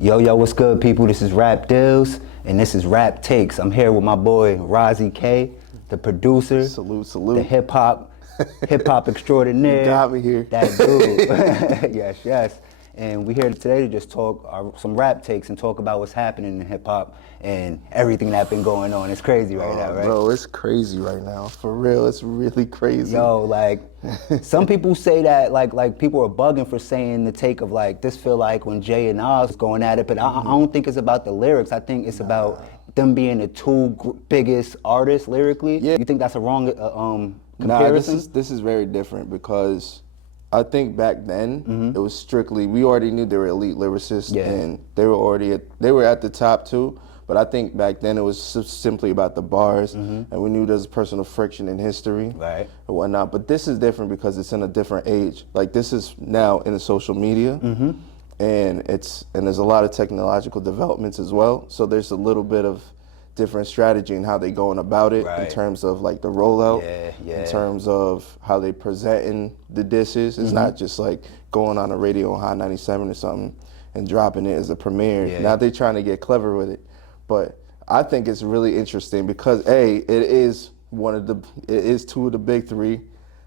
Yo, what's good, people? This is RapDillz, and this is RapTakes. I'm here with my boy Raisi K, the producer. Salute. The hip hop extraordinaire. You got me here. That dude. Yes. And we're here today to just talk some rap takes and talk about what's happening in hip hop and everything that's been going on. It's crazy right now, right? Bro, it's crazy right now. For real, it's really crazy. Yo, like, some people say that, like people are bugging for saying the take of, like, this feel like when Jay and Nas was going at it, but I don't think it's about the lyrics. I think it's about them being the two biggest artists lyrically. Yeah. You think that's a wrong comparison? Nah, this is very different because I think back then it was strictly, we already knew they were elite lyricists and they were at the top too. But I think back then it was simply about the bars, and we knew there's personal friction in history and whatnot. But this is different because it's in a different age. Like, this is now in the social media, and there's a lot of technological developments as well. So there's a little bit of different strategy in how they going about it in terms of, like, the rollout, in terms of how they presenting the disses. It's not just like going on the radio on Hot 97 or something and dropping it as a premiere. Now they're trying to get clever with it. But I think it's really interesting because it is two of the big three.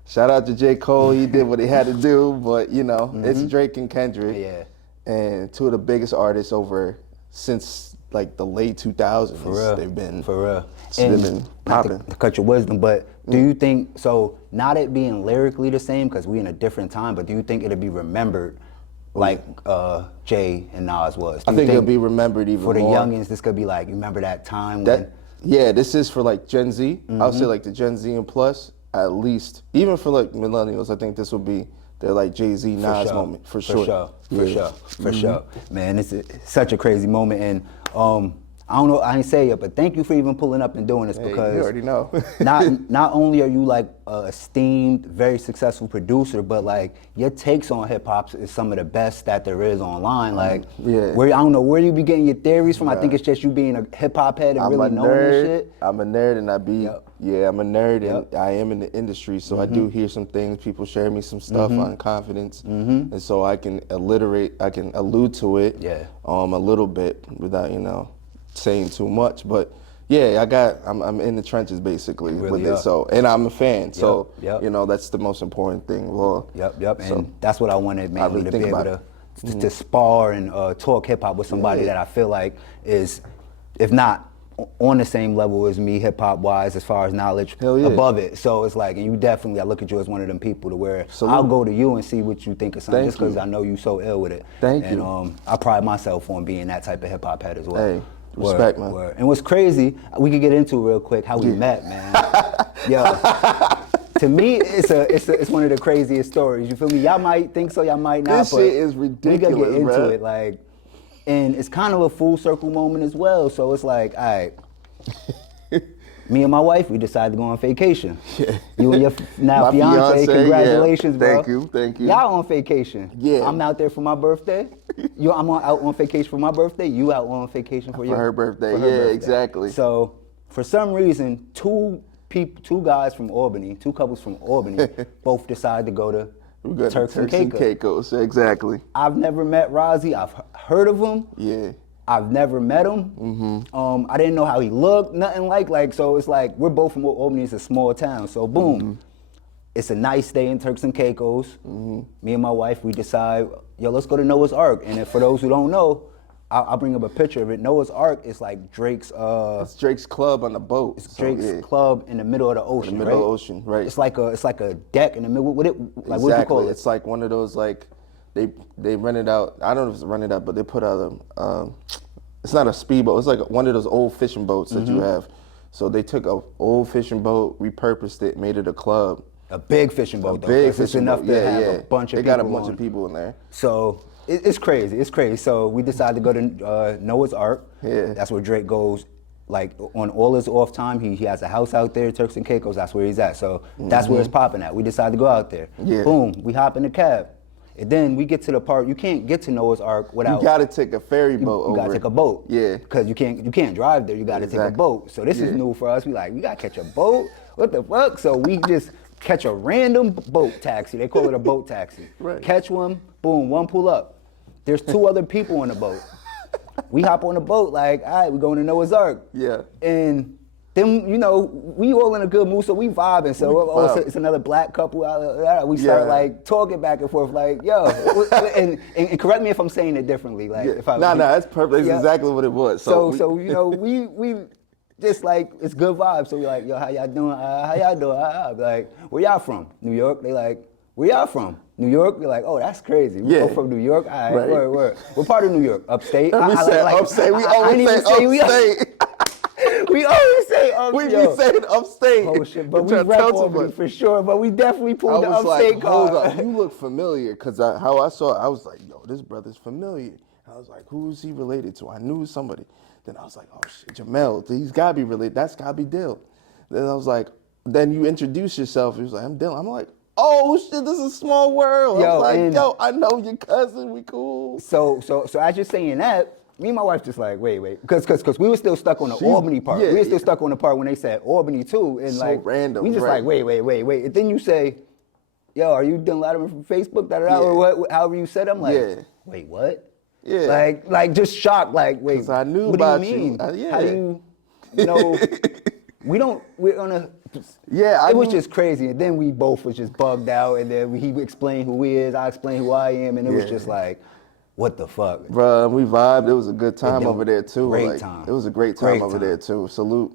Shout out to J. Cole, he did what he had to do, but you know, it's Drake and Kendrick. And two of the biggest artists since like the late 2000s. For real. They've been popping. To cut your wisdom, but do you think, so not it being lyrically the same, because we in a different time, but do you think it'll be remembered like Jay and Nas was? I think it'll be remembered even more. For the youngins, this could be like, remember that time when... Yeah, this is for like Gen Z. I'll say like the Gen Z and plus, at least. Even for like millennials, I think this will be their like Jay-Z, Nas moment, for sure. For sure. Man, it's such a crazy moment, and I don't know, I ain't say it, but thank you for even pulling up and doing this, because you already know. not only are you like a esteemed, very successful producer, but like your takes on hip hop is some of the best that there is online. Like, I don't know where you be getting your theories from. I think it's just you being a hip hop head and really knowing this shit. I'm a nerd, and I'm a nerd, and I am in the industry, so I do hear some things. People share me some stuff on confidence, and so I can allude to it a little bit without saying too much. But I'm in the trenches basically with it. So, and I'm a fan. So that's the most important thing. Well, and that's what I wanted mainly, to be able to spar and talk hip hop with somebody that I feel like is, if not on the same level as me hip hop wise as far as knowledge, above it. So it's like, and you definitely, I look at you as one of them people to where I'll go to you and see what you think of something, just because I know you so ill with it. Thank you. I pride myself on being that type of hip hop head as well. Hey. Respect, man. And what's crazy, we could get into it real quick, how we met, man. Yo, to me, it's one of the craziest stories. You feel me? Y'all might think so, y'all might not. This shit is ridiculous, we gotta get into it, like, and it's kind of a full circle moment as well. So it's like, all right, me and my wife, we decided to go on vacation. You and your fiance, congratulations, bro. Thank you. Y'all on vacation. I'm out there for my birthday. I'm out on vacation for my birthday. You out on vacation for her birthday. Exactly. So for some reason, two guys from Albany, two couples from Albany, both decided to go to Turks and Caicos. Exactly. I've never met Raisi. I've heard of him. I've never met him. I didn't know how he looked, nothing like, so it's like, we're both from Albany, it's a small town. So boom, it's a nice day in Turks and Caicos. Me and my wife, we decide, let's go to Noah's Ark. And for those who don't know, I'll bring up a picture of it. Noah's Ark is like Drake's... it's Drake's club on the boat. It's Drake's club in the middle of the ocean, In the middle of the ocean, right. It's like a deck in the middle. What do you call it? It's like one of those, like, they rented out, I don't know if it's rented out, but they put out it's not a speedboat, it's like one of those old fishing boats that you have. So they took an old fishing boat, repurposed it, made it a club. A big fishing boat, though. Big fishing enough boat. to have a bunch of people. They got a bunch of people in there. So it's crazy. So we decided to go to Noah's Ark. That's where Drake goes. Like, on all his off time, he has a house out there, Turks and Caicos, that's where he's at. So that's where it's popping at. We decided to go out there. Boom, we hop in the cab. And then we get to the part, you can't get to Noah's Ark without... You gotta take a ferry boat over. You gotta take a boat. Because you can't drive there, you gotta take a boat. So this is new for us. We gotta catch a boat? What the fuck? So we just catch a random boat taxi. They call it a boat taxi. Catch one, boom, one pull up. There's two other people on the boat. we hop on the boat like, all right, we're going to Noah's Ark. Yeah. And then, you know, we all in a good mood, so we vibing. So it's another black couple out. We start like talking back and forth, like, yo, and correct me if I'm saying it differently. Like, if I that's perfect. That's exactly what it was. So you know, we just like it's good vibes. So we like, yo, how y'all doing? How y'all doing? Like, where y'all from? New York. They like, where y'all from? New York. We're like, oh, that's crazy. We both from New York. All right, word. What part of New York? Upstate. We say upstate. We always say upstate. We always say upstate. We be saying upstate. Oh shit, but we rep Albany for sure. But we definitely pulled the upstate card. Hold up, you look familiar, because how I saw it, I was like, yo, this brother's familiar. I was like, who is he related to? I knew somebody. Then I was like, oh shit, Jamel, he's gotta be related. That's gotta be Dill. Then I was like, then you introduce yourself. He was like, I'm Dill. I'm like, oh shit, this is a small world. I was like, yo, I know your cousin. We cool. So as you're saying that, me and my wife just like, wait, because we were still stuck on the Albany part. We were still stuck on the part when they said Albany too, and so like random. We just like, wait, and then you say, yo, are you Dylan Latimer from Facebook? Or what? However you said, I'm like, wait, what? Yeah. Like just shocked. Like, wait, 'cause I knew what about do you mean? you. How do you know? We're on a. Yeah, it was just crazy, and then we both was just bugged out, and then he explained who he is, I explained who I am, and it was just like, what the fuck? Bruh, we vibed. It was a good time over there too. Great time. It was a great time over there too. Salute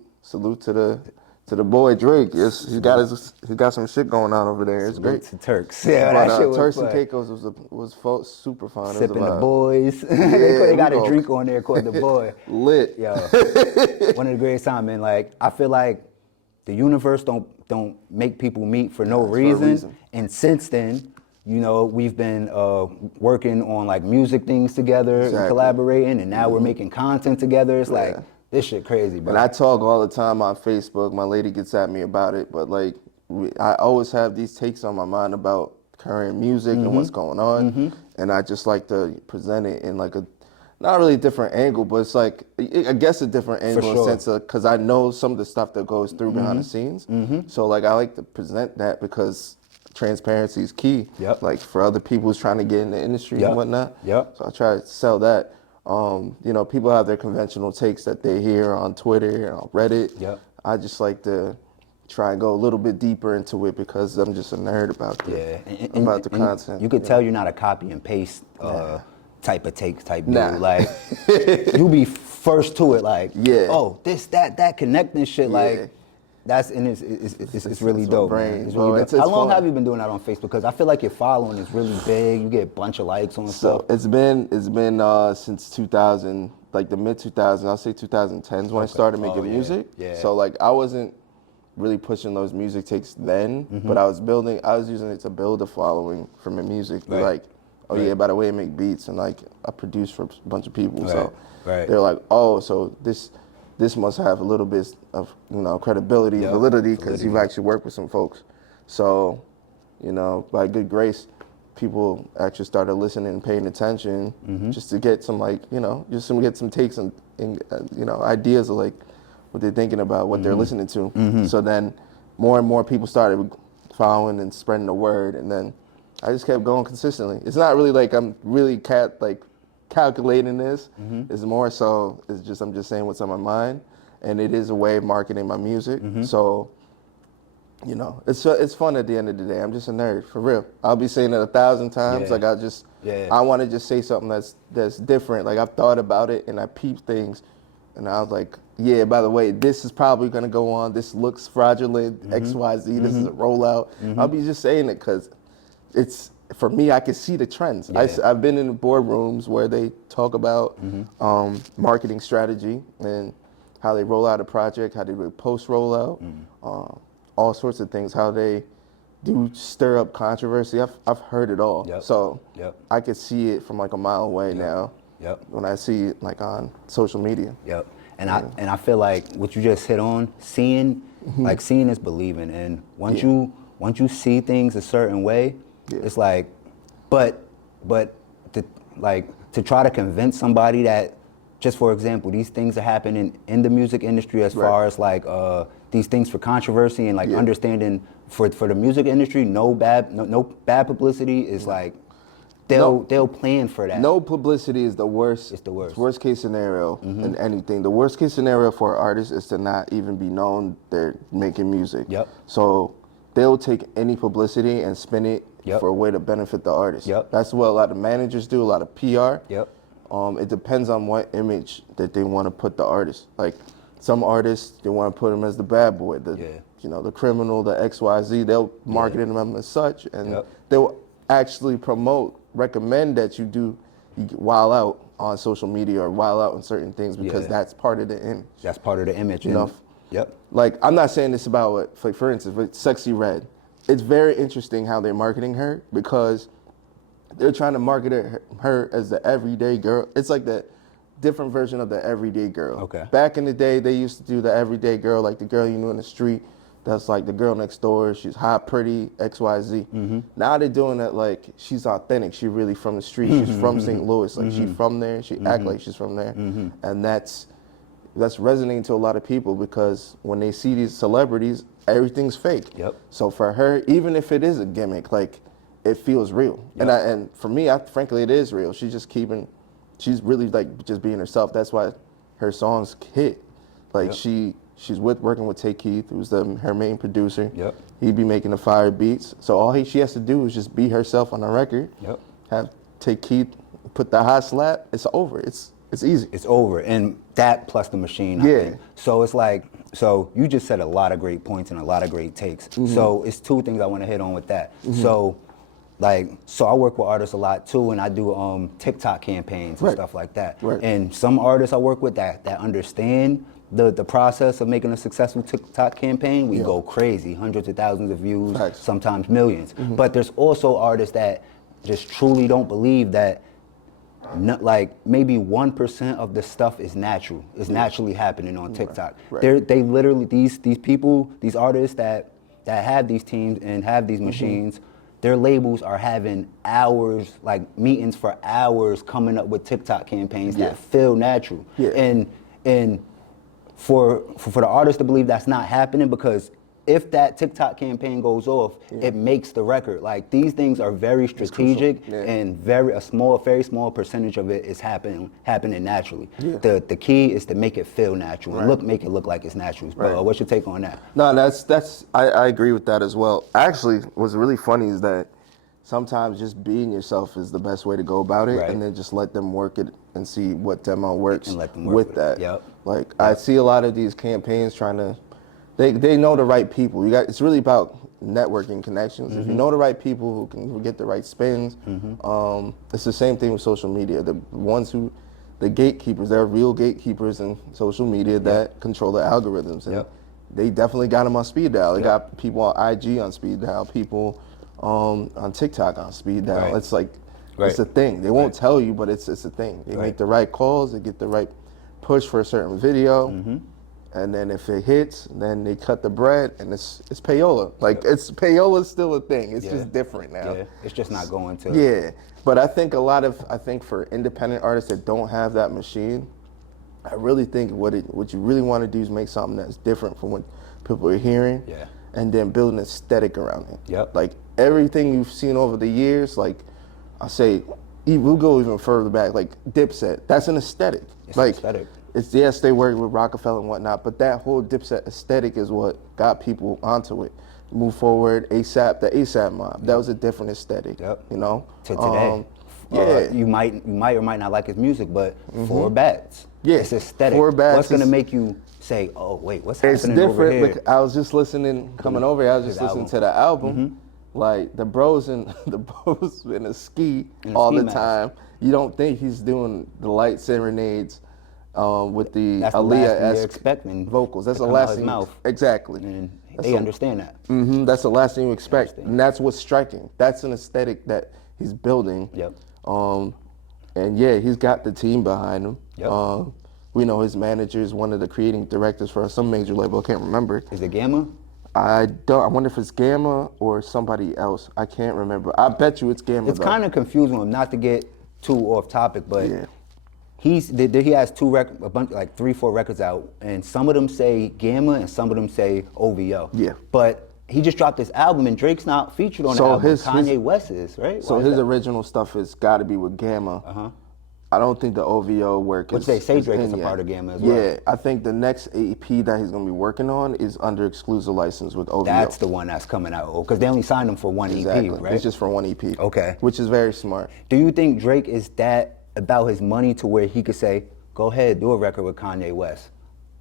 to the boy Drake. Yes, he got some shit going on over there. It's great. To Turks. Yeah, that shit was Turks fun. and Caicos was super fun. Sipping the boys. They got a drink on there called the boy. Lit. Yo, one of the greatest times, man. Like, I feel like the universe don't make people meet for no reason. And since then, you know, we've been working on like music things together and collaborating, and now we're making content together. It's like, this shit crazy, bro. And I talk all the time on Facebook. My lady gets at me about it, but like, I always have these takes on my mind about current music and what's going on, and I just like to present it in like a, not really a different angle, but it's like, I guess a different angle in the sense of, because I know some of the stuff that goes through behind the scenes. So like, I like to present that because transparency is key. Like for other people who's trying to get in the industry and whatnot. So I try to sell that. You know, people have their conventional takes that they hear on Twitter and on Reddit. I just like to try and go a little bit deeper into it because I'm just a nerd about the content. You could tell you're not a copy and paste type of takes type dude. Like, you be first to it, like, oh, this, that connecting shit, like, that's, and it's really dope. It's really dope. How long have you been doing that on Facebook? Because I feel like your following is really big. You get a bunch of likes on stuff. It's been since 2000, like the mid 2000s. I'll say 2010s when I started making music. So like, I wasn't really pushing those music takes then, but I was using it to build a following for my music. Like, oh yeah, by the way, I make beats and like I produce for a bunch of people. So they're like, oh, so this must have a little bit of, you know, credibility and validity because you've actually worked with some folks. So, you know, by good grace, people actually started listening and paying attention just to get some, like, you know, just to get some takes and you know, ideas of like what they're thinking about, what they're listening to. So then more and more people started following and spreading the word, and then I just kept going consistently. It's not really like I'm really calculating this. It's more so, I'm just saying what's on my mind, and it is a way of marketing my music. So, you know, it's fun at the end of the day. I'm just a nerd, for real. I'll be saying it 1,000 times. Like, I want to just say something that's different. Like, I've thought about it and I peeped things, and I was like, yeah, by the way, this is probably gonna go on. This looks fraudulent, X, Y, Z. This is a rollout. I'll be just saying it because it's, for me, I can see the trends. I've been in boardrooms where they talk about marketing strategy and how they roll out a project, how they do a post rollout, all sorts of things, how they do stir up controversy. I've heard it all. So I could see it from like a mile away now when I see it like on social media. And I feel like what you just hit on, seeing is believing. And once you see things a certain way, it's like, but to try to convince somebody that, just for example, these things are happening in the music industry as far as like these things for controversy and like understanding for the music industry, no bad publicity is like they'll plan for that. No publicity is the worst. It's the worst. It's worst case scenario in anything. The worst case scenario for an artist is to not even be known they're making music. Yep. So they'll take any publicity and spin it for a way to benefit the artist. Yep. That's what a lot of managers do, a lot of PR. Yep. It depends on what image that they want to put the artist. Like some artists, they want to put him as the bad boy, the criminal, the XYZ. They'll market him as such, and they'll actually recommend that you wild out on social media or wild out on certain things because that's part of the image. That's part of the image. Yep. Like, I'm not saying this about, like, for instance, with Sexy Red. It's very interesting how they're marketing her because they're trying to market her as the everyday girl. It's like the different version of the everyday girl. Okay. Back in the day, they used to do the everyday girl, like the girl you knew in the street. That's like the girl next door. She's hot, pretty, XYZ. Now they're doing that like she's authentic. She's really from the street. She's from St. Louis. Like she's from there. She act like she's from there. And that's resonating to a lot of people because when they see these celebrities, everything's fake. Yep. So for her, even if it is a gimmick, like it feels real. Yep. And for me, frankly, it is real. She's really like just being herself. That's why her songs hit. Like she's working with Tay Keith, who's her main producer. Yep. He'd be making the fire beats. So all she has to do is just be herself on the record. Yep. Have Tay Keith put the hot slap. It's over. It's easy. It's over. And that plus the machine, I think. So it's like, so you just said a lot of great points and a lot of great takes. So it's two things I want to hit on with that. So I work with artists a lot too, and I do TikTok campaigns and stuff like that. Right. And some artists I work with that understand the process of making a successful TikTok campaign, we go crazy, hundreds of thousands of views, sometimes millions. But there's also artists that just truly don't believe that, like maybe 1% of the stuff is natural, is naturally happening on TikTok. They literally, these people, these artists that have these teams and have these machines, their labels are having hours, like meetings for hours, coming up with TikTok campaigns that feel natural. And for the artist to believe that's not happening, because if that TikTok campaign goes off, it makes the record. Like these things are very strategic, and very small percentage of it is happening naturally. The key is to make it feel natural and make it look like it's natural. What's your take on that? No, I agree with that as well. Actually, what's really funny is that sometimes just being yourself is the best way to go about it, and then just let them work it and see what demo works and let them work with that. Yep. Like I see a lot of these campaigns trying to, they know the right people. It's really about networking connections. If you know the right people who can get the right spins, it's the same thing with social media. The gatekeepers, there are real gatekeepers in social media that control the algorithms. And they definitely got them on speed dial. They got people on IG on speed dial, people on TikTok on speed dial. It's like, it's a thing. They won't tell you, but it's a thing. They make the right calls, they get the right push for a certain video, and then if it hits, then they cut the bread, and it's payola. Like payola's still a thing. It's just different now. Yeah, it's just not going to. But I think for independent artists that don't have that machine, I really think what you really want to do is make something that's different from what people are hearing, and then build an aesthetic around it. Like everything you've seen over the years, like I say, we'll go even further back, like Dipset. That's an aesthetic. It's an aesthetic. Yes, they worked with Rockefeller and whatnot, but that whole Dipset aesthetic is what got people onto it. Move Forward, ASAP, the ASAP mob. That was a different aesthetic. You know. To today. You might or might not like his music, but 4 Bats. It's aesthetic. 4 Bats. What's gonna make you say, "Oh wait, what's happening over here?" It's different. I was just listening, coming over here. I was just listening to the album. Like the bros in a ski all the time. You don't think he's doing the light serenades with the Aaliyah-esque vocals. That's the last thing. Exactly. And they understand that. That's the last thing you expect, and that's what's striking. That's an aesthetic that he's building. And he's got the team behind him. We know his manager is one of the creating directors for some major label. I can't remember. Is it Gamma? I wonder if it's Gamma or somebody else. I can't remember. I bet you it's Gamma. It's kind of confusing him, not to get too off topic, but he has a bunch, like 3-4 records out, and some of them say Gamma and some of them say OVO. But he just dropped this album and Drake's not featured on the album. Kanye West is, right? So his original stuff has got to be with Gamma. I don't think the OVO work Which they say Drake is a part of Gamma as well. Yeah, I think the next EP that he's going to be working on is under exclusive license with OVO. That's the one that's coming out, because they only signed him for one EP, right? It's just for one EP. Okay. Which is very smart. Do you think Drake is that about his money to where he could say, go ahead, do a record with Kanye West?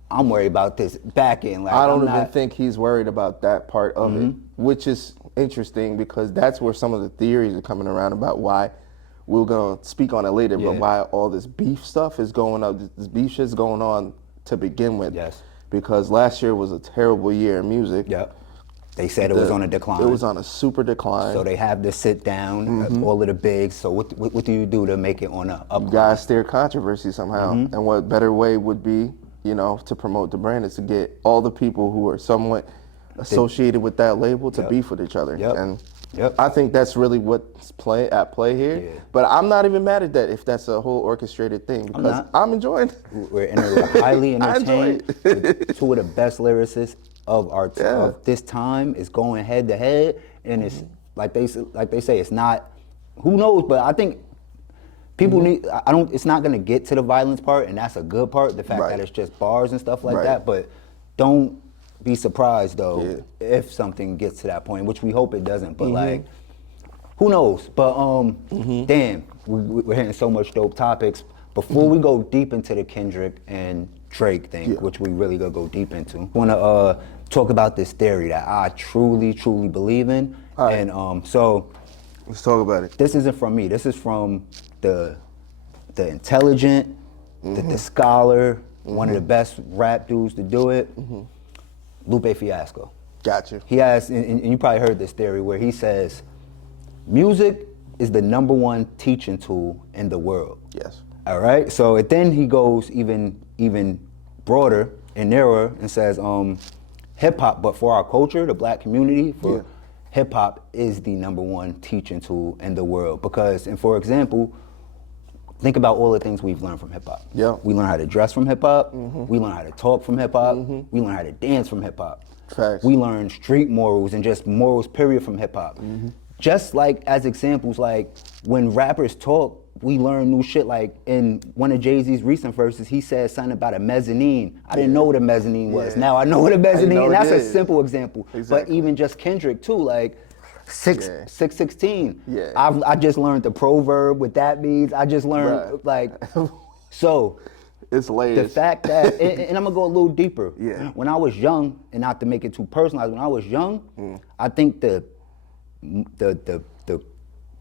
I'm worried about this back end. Like, I don't even think he's worried about that part of it, which is interesting because that's where some of the theories are coming around about why. We're going to speak on it later, but why all this beef stuff is going on, this beef shit's going on to begin with. Yes. Because last year was a terrible year in music. Yep. They said it was on a decline. It was on a super decline. So they have to sit down, all of the bigs. So what do you do to make it on a up? You gotta steer controversy somehow. And what better way would be, to promote the brand is to get all the people who are somewhat associated with that label to beef with each other. And I think that's really what's at play here. Yeah. But I'm not even mad at that if that's a whole orchestrated thing because I'm enjoying it. We're highly entertained. Two of the best lyricists of this time is going head to head, and it's like they say it's not. Who knows? But I think people need. It's not going to get to the violence part, and that's a good part. The fact that it's just bars and stuff like that. But don't be surprised though if something gets to that point, which we hope it doesn't. But like, who knows? But damn, we're hitting so much dope topics. Before we go deep into the Kendrick and Drake thing, which we really gonna go deep into, I wanna talk about this theory that I truly believe in. And so let's talk about it. This isn't from me. This is from the intelligent, the scholar, one of the best rap dudes to do it. Lupe Fiasco. Gotcha. He has, and you probably heard this theory where he says, music is the #1 teaching tool in the world. Yes. All right. So then he goes even broader and narrower and says, hip hop, but for our culture, the black community, hip hop is the #1 teaching tool in the world. Because, and for example, think about all the things we've learned from hip hop. Yeah. We learn how to dress from hip hop. We learn how to talk from hip hop. We learn how to dance from hip hop. Facts. We learn street morals and just morals period from hip hop. Just like as examples, like when rappers talk, we learn new shit. Like in one of Jay-Z's recent verses, he said something about a mezzanine. I didn't know what a mezzanine was. Now I know what a mezzanine is. That's a simple example. But even just Kendrick too, like 616. Yeah. I just learned the proverb, what that means. I just learned like, so. It's layers. The fact that, and I'm gonna go a little deeper. Yeah. When I was young, and not to make it too personalized, when I was young, I think the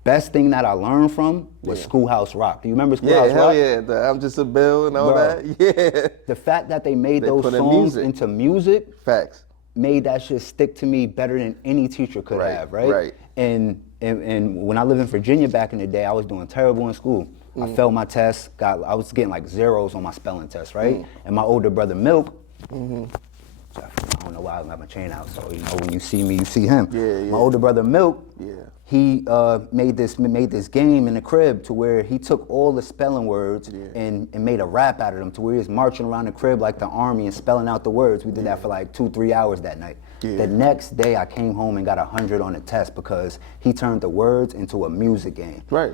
best thing that I learned from was Schoolhouse Rock. Do you remember Schoolhouse Rock? Hell yeah, I'm just a bill and all that. Yeah. The fact that they made those songs into music. Facts. Made that shit stick to me better than any teacher could have, right? Right. And when I lived in Virginia back in the day, I was doing terrible in school. I failed my test, I was getting like zeros on my spelling test, right? And my older brother Milk, I don't know why I don't have my chain out, so when you see me, you see him. My older brother Milk, he made this game in the crib to where he took all the spelling words and made a rap out of them to where he was marching around the crib like the army and spelling out the words. We did that for like 2-3 hours that night. The next day I came home and got 100 on the test because he turned the words into a music game. Right.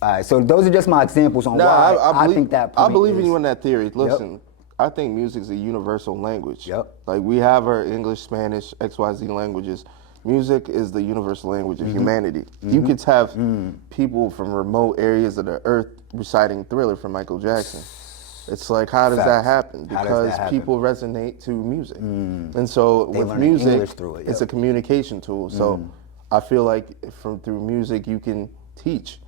All right, so those are just my examples on why I think that point I believe in you on that theory. Listen, I think music is a universal language. Like we have our English, Spanish, XYZ languages. Music is the universal language of humanity. You could have people from remote areas of the earth reciting Thriller from Michael Jackson. It's like, how does that happen? Because people resonate to music. And so with music, it's a communication tool. So I feel like through music, you can teach.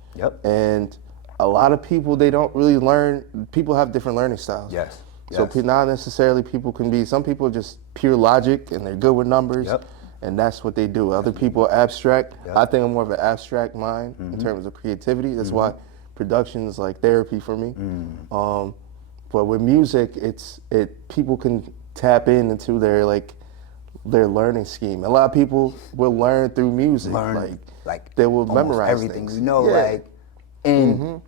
And a lot of people, they don't really learn. People have different learning styles. So not necessarily people can be, some people are just pure logic and they're good with numbers. And that's what they do. Other people are abstract. I think I'm more of an abstract mind in terms of creativity. That's why production is like therapy for me. But with music, people can tap into their learning scheme. A lot of people will learn through music. Like they will memorize everything things. We know,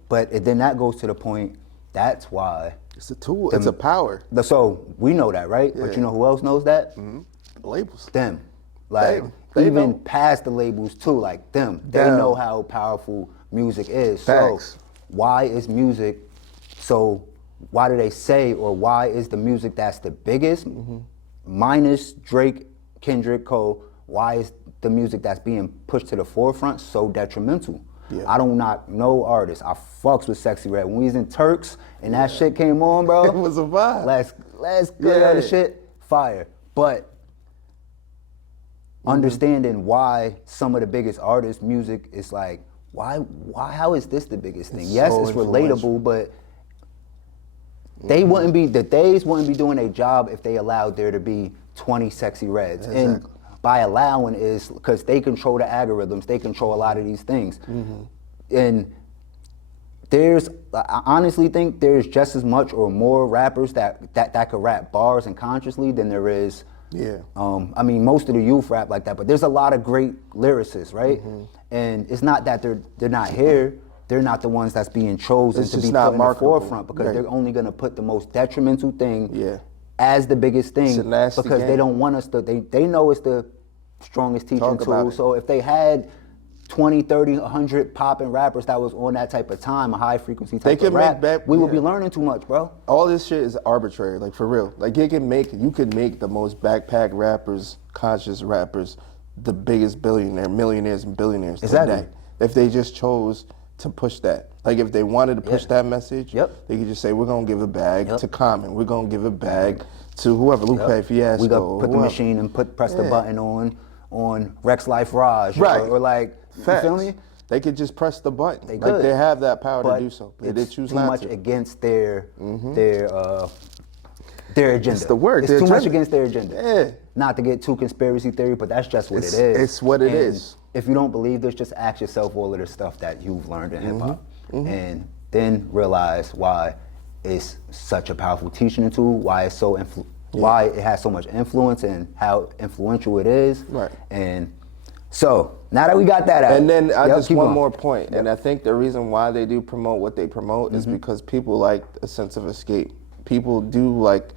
but then that goes to the point. That's why it's a tool. It's a power. So we know that, right? But you know who else knows that? Labels. Them. Like even past the labels too, like them. They know how powerful music is. Facts. So why is music so why do they say, or why is the music that's the biggest, minus Drake, Kendrick, Cole, why is the music that's being pushed to the forefront so detrimental? Yeah. I don't knock no artist. I fucks with Sexy Red. When we was in Turks and that shit came on, bro. It was a vibe. Let's go the shit. Fire. But understanding why some of the biggest artists' music is like, how is this the biggest thing? Yes, it's relatable, but they wouldn't be, the Days wouldn't be doing their job if they allowed there to be 20 Sexy Reds. Exactly. And by allowing is because they control the algorithms, they control a lot of these things. And I honestly think there's just as much or more rappers that could rap bars and consciously than there is. Yeah. I mean, most of the youth rap like that, but there's a lot of great lyricists, right? And it's not that they're not here. They're not the ones that's being chosen to be put in the forefront because they're only going to put the most detrimental thing as the biggest thing because they don't want us to. They know it's the strongest teaching tool. So if they had 20, 30, 100 popping rappers that was on that type of time, a high frequency type of rap, we would be learning too much, bro. All this shit is arbitrary, like for real. Like you could make the most backpack rappers, conscious rappers, the biggest millionaires and billionaires today. If they just chose to push that. Like if they wanted to push that message, they could just say, we're gonna give a bag to Common, we're gonna give a bag to whoever, Lupe Fiasco. We gotta put the machine and press the button on Rex Life Raj. Or like, facts. You feel me? They could just press the button. They have that power to do so. They choose not to. It's too much against their agenda. It's the word. It's too much against their agenda. Yeah. Not to get too conspiracy theory, but that's just what it is. It's what it is. If you don't believe this, just ask yourself all of the stuff that you've learned in hip hop, and then realize why it's such a powerful teaching tool. Why it's so why it has so much influence and how influential it is. Right. And so now that we got that out, and then just one more point, and I think the reason why they do promote what they promote is because people like a sense of escape. People do like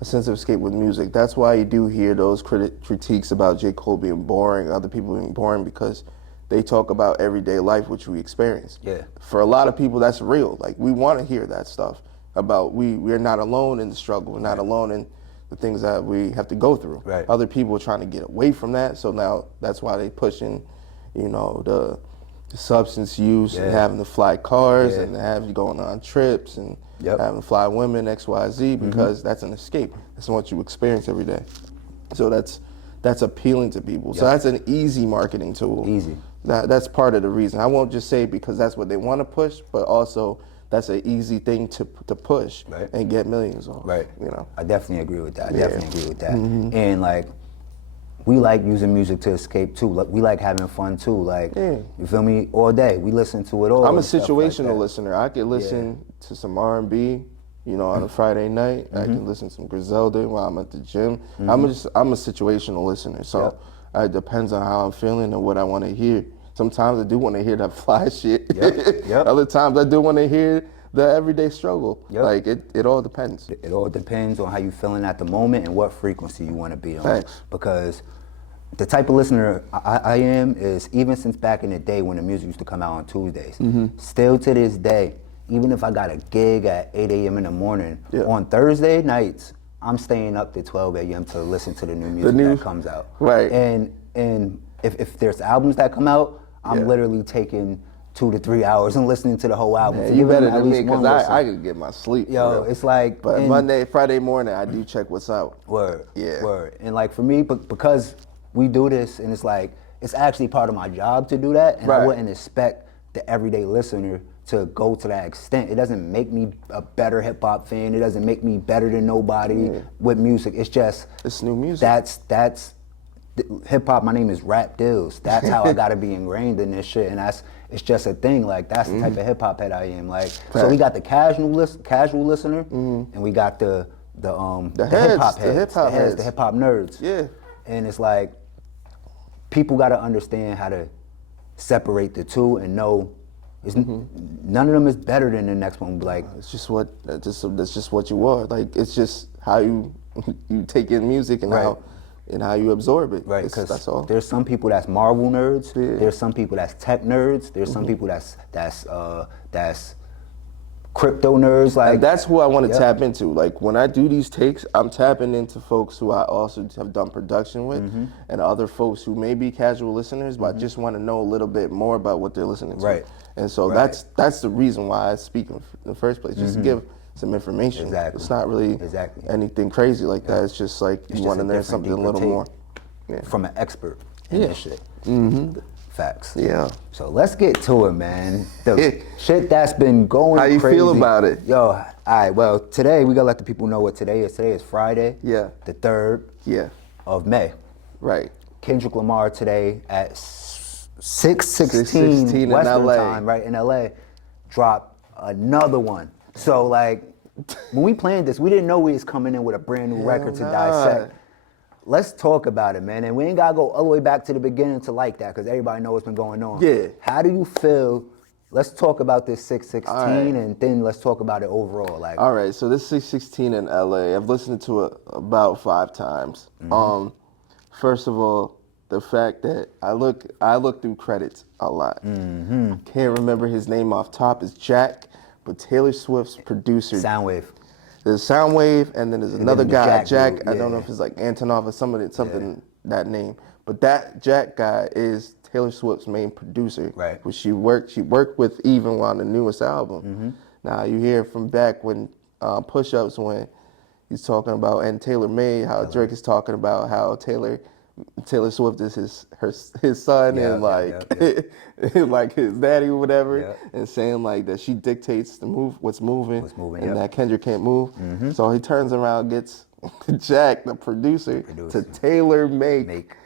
a sense of escape with music. That's why you do hear those critiques about J. Cole being boring, other people being boring, because they talk about everyday life, which we experience. Yeah. For a lot of people, that's real. Like, we want to hear that stuff about we're not alone in the struggle. We're not alone in the things that we have to go through. Right. Other people are trying to get away from that, so now that's why they pushing, the substance use and having to fly cars and have you going on trips and having to fly women, XYZ, because that's an escape. That's what you experience every day. So that's appealing to people. So that's an easy marketing tool. Easy. That's part of the reason. I won't just say because that's what they want to push, but also that's an easy thing to push and get millions on. Right. I definitely agree with that. And like, we like using music to escape too. Like, we like having fun too. Like, you feel me? All day. We listen to it all. I'm a situational listener. I could listen to some R&B, on a Friday night. I can listen to some Griselda while I'm at the gym. I'm a situational listener. So it depends on how I'm feeling and what I want to hear. Sometimes I do want to hear that fly shit. Other times I do want to hear the everyday struggle. Like, it all depends. It all depends on how you feeling at the moment and what frequency you want to be on. Thanks. Because the type of listener I am is, even since back in the day when the music used to come out on Tuesdays, still to this day, even if I got a gig at 8 a.m. in the morning, on Thursday nights, I'm staying up to 12 a.m. to listen to the new music that comes out. Right. And if there's albums that come out, I'm literally taking 2 to 3 hours and listening to the whole album. Man, you better than me, because I could get my sleep. Yo, it's like... But Friday morning, I do check what's out. Word. Yeah. Word. And like, for me, because we do this, and it's like, it's actually part of my job to do that, and I wouldn't expect the everyday listener to go to that extent. It doesn't make me a better hip-hop fan. It doesn't make me better than nobody with music. It's just... It's new music. That's hip-hop. My name is RapDillz. That's how I gotta be ingrained in this shit, and it's just a thing. Like, that's the type of hip-hop head I am. Like, so we got the casual listener, and we got the hip-hop heads, the hip-hop nerds. Yeah. And it's like, people gotta understand how to separate the two and know none of them is better than the next one. Like, that's just what you are. Like, it's just how you take in music and how and how you absorb it. Right, because that's all. There's some people that's Marvel nerds. Yeah. There's some people that's tech nerds. There's some people that's crypto nerds. Like, and that's who I want to tap into. Like, when I do these takes, I'm tapping into folks who I also have done production with, and other folks who may be casual listeners, but I just want to know a little bit more about what they're listening to. Right. And so that's the reason why I speak in the first place, just to give some information. Exactly. It's not really anything crazy like that. It's just like you want to learn something a little more. Yeah. From an expert in this shit. Facts. Yeah. So let's get to it, man. The shit that's been going crazy. How you feel about it? Yo, all right, well, today we gotta let the people know what today is. Today is Friday. Yeah. The 3rd of May. Right. Kendrick Lamar today at 6:16 Western time, right, in LA, dropped another one. So, like, when we planned this, we didn't know we was coming in with a brand new record to dissect. Let's talk about it, man. And we ain't gotta go all the way back to the beginning to like that, because everybody knows what's been going on. Yeah. How do you feel? Let's talk about this 6:16, and then let's talk about it overall. Like, all right, so this 6:16 in LA, I've listened to it about 5 times. First of all, the fact that I look through credits a lot. Can't remember his name off top. It's Jack, but Taylor Swift's producer. Soundwave. There's Soundwave, and then there's another guy, Jack. I don't know if it's like Antonov or something that name, but that Jack guy is Taylor Swift's main producer. Right. Who she worked with even on the newest album. Now you hear from back when Push-Ups, when he's talking about, and Taylor made, how Drake is talking about how Taylor Swift is his son, and like like his daddy or whatever, and saying like that she dictates what's moving, and that Kendrick can't move. So he turns around, gets Jack, the producer, to tailor make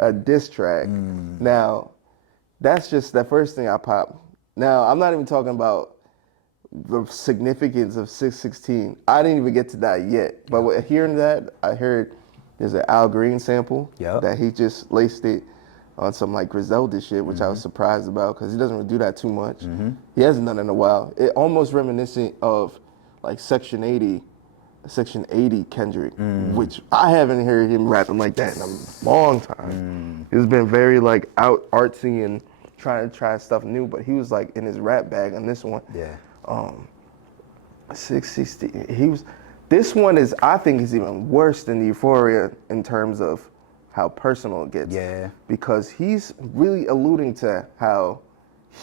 a diss track. Now, that's just the first thing I pop. Now, I'm not even talking about the significance of 6:16. I didn't even get to that yet. But hearing that, I heard there's an Al Green sample that he just laced it on some like Griselda shit, which I was surprised about, because he doesn't really do that too much. He hasn't done it in a while. It almost reminiscent of like Section 80 Kendrick, which I haven't heard him rapping like that in a long time. He's been very like artsy and trying to try stuff new, but he was like in his rap bag on this one. 6:16. This one is, I think, is even worse than Euphoria in terms of how personal it gets. Yeah. Because he's really alluding to how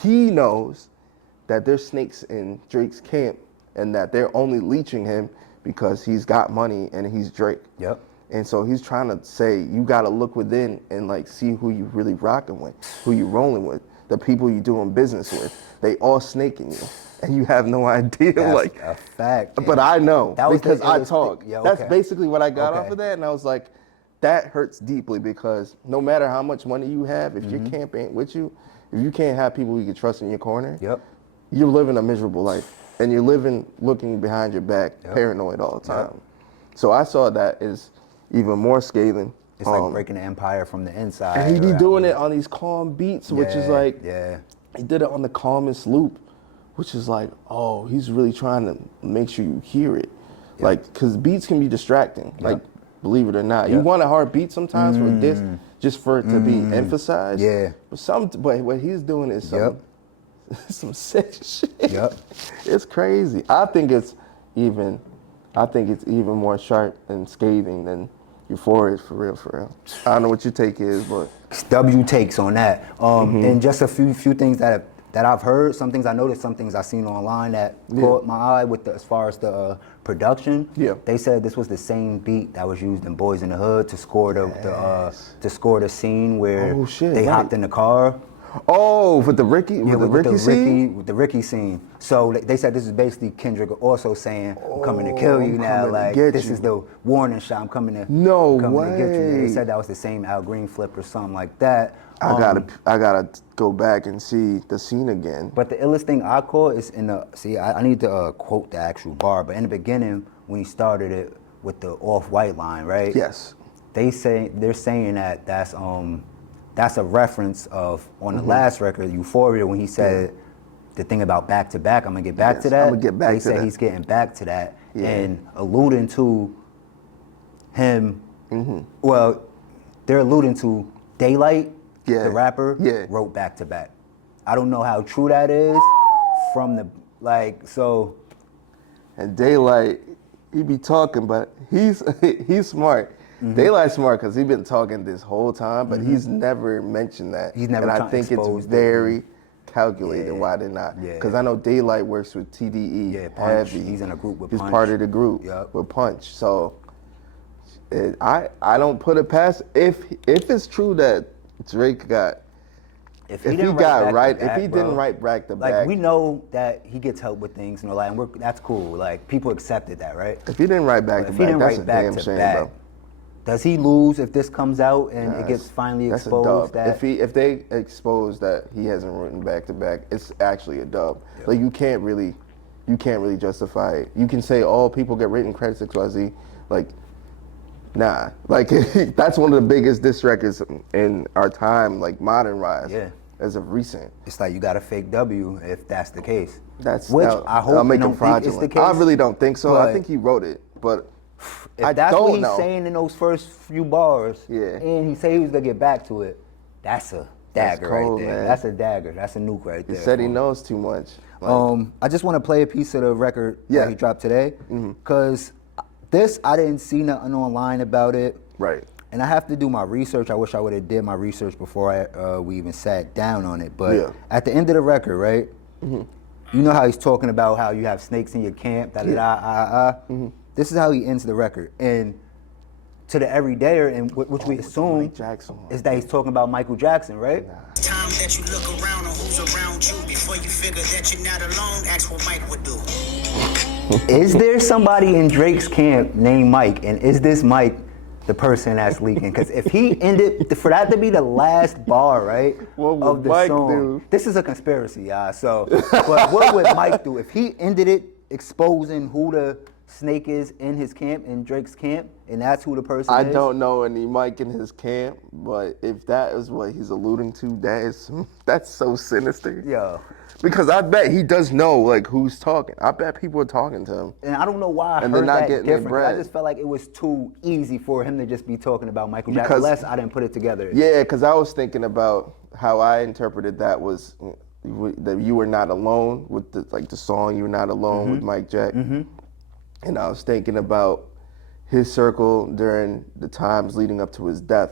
he knows that there's snakes in Drake's camp, and that they're only leeching him because he's got money and he's Drake. Yep. And so he's trying to say, you got to look within and like see who you really rocking with, who you rolling with, the people you doing business with. They all snaking you, and you have no idea. That's like a fact. But I know because I talk. Yeah, That's basically what I got off of that, and I was like, that hurts deeply, because no matter how much money you have, if your camp ain't with you, if you can't have people you can trust in your corner, you're living a miserable life, and you're living looking behind your back, paranoid all the time. So I saw that as even more scathing. It's like breaking the empire from the inside. And he be doing it on these calm beats, which is like, he did it on the calmest loop, which is like, oh, he's really trying to make sure you hear it. Like, because beats can be distracting, like, believe it or not. You want a hard beat sometimes for this, just for it to be emphasized. But what he's doing is some sick shit. It's crazy. I think it's even more sharp and scathing than Euphoria, for real. I don't know what your take is, but W takes on that. And just a few things that I've heard, some things I noticed, some things I seen online that caught my eye with as far as the production. They said this was the same beat that was used in Boys in the Hood to score the scene where they hopped in the car. Oh, with the Ricky, with the Ricky scene. So they said this is basically Kendrick also saying, "I'm coming to kill you now. Like this is the warning shot. I'm coming to get you." They said that was the same Al Green flip or something like that. I gotta go back and see the scene again. But the illest thing I caught is I need to quote the actual bar. But in the beginning, when he started it with the Off-White line, right? Yes. They're saying that that's a reference of on the last record, Euphoria, when he said the thing about back to back. I'm gonna get back to that. I'm gonna get back to that. They say he's getting back to that and alluding to him. Well, they're alluding to Daylight, Yeah. the rapper, Yeah. wrote back to back. I don't know how true that is from the, like, so. And Daylight, he be talking, but he's smart. Daylight's smart because he been talking this whole time, but he's never mentioned that. He's never and I think it's very calculated why they're not. Yeah. Because I know Daylight works with TDE. Yeah, Punch. Heavy. He's in a group with He's Punch. part of the group with Punch. So I don't put it past if it's true that Drake got. If he didn't write back to like back, we know that he gets help with things and all that, and that's cool. Like people accepted that, right? if he didn't write back to back, that's a damn shame, bro. Does he lose if this comes out and it gets finally exposed? If they expose that he hasn't written back to back, it's actually a dub. Yep. Like you can't really justify it. You can say, oh, people get written credits XYZ, like. Nah, like that's one of the biggest diss records in our time, like modern rise. Yeah. As of recent. It's like you got a fake W if that's the case. I hope you don't think it's the case. I really don't think so. I think he wrote it, but if that's what he's saying in those first few bars, and he said he was gonna get back to it, that's a dagger right there. Man. That's a dagger. That's a nuke right there. He said he knows too much. Like, I just want to play a piece of the record that he dropped today, because this I didn't see nothing online about it. Right. And I have to do my research. I wish I would have did my research before we even sat down on it. But at the end of the record, right? You know how he's talking about how you have snakes in your camp, This is how he ends the record. And to the everydayer, and which we assume is that he's talking about Michael Jackson, right? Time that you look around on who's around you before you figure that you're not alone, ask what Mike would do. Is there somebody in Drake's camp named Mike, and is this Mike the person that's leaking? Because if he ended, for that to be the last bar, right, of the Mike song, this is a conspiracy, y'all. So, but what would Mike do if he ended it exposing who the snake is in his camp, in Drake's camp, and that's who the person is? I don't know any Mike in his camp, but if that is what he's alluding to, that's so sinister. Yeah. Because I bet he does know like who's talking. I bet people are talking to him. And I don't know why I heard that different. I just felt like it was too easy for him to just be talking about Michael Jackson. Unless I didn't put it together. Yeah, because I was thinking about how I interpreted that was that you were not alone with the song. You were not alone with Mike Jack. And I was thinking about his circle during the times leading up to his death.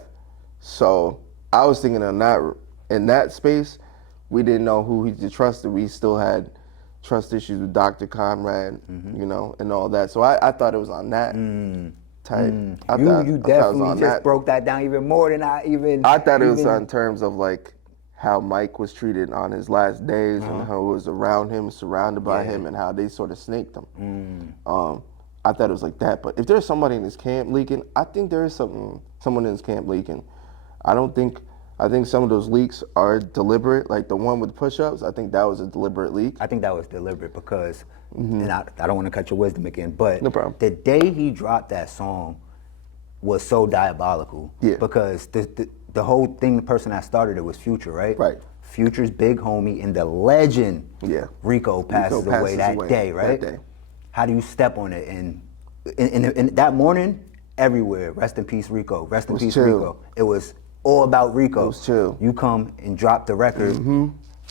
So I was thinking in that space. We didn't know who he trusted. We still had trust issues with Dr. Conrad, you know, and all that. So I thought it was on that type. You definitely just broke that down even more than I even. I thought it was on terms of like how Mike was treated on his last days and how it was around him, surrounded by him, and how they sort of snaked him. I thought it was like that. But if there's somebody in his camp leaking, I think there is someone in his camp leaking. I think some of those leaks are deliberate, like the one with push-ups. I think that was a deliberate leak. I think that was deliberate because, and I don't want to cut your wisdom again, but no problem. The day he dropped that song was so diabolical. Yeah. Because the whole thing, the person that started it was Future, right? Right. Future's big homie and the legend, Rico passes away that day, right? That day. How do you step on it? And in that morning, everywhere, rest in peace, Rico. Rest in peace, Rico. It was all about Rico. It was chill. You come and drop the record.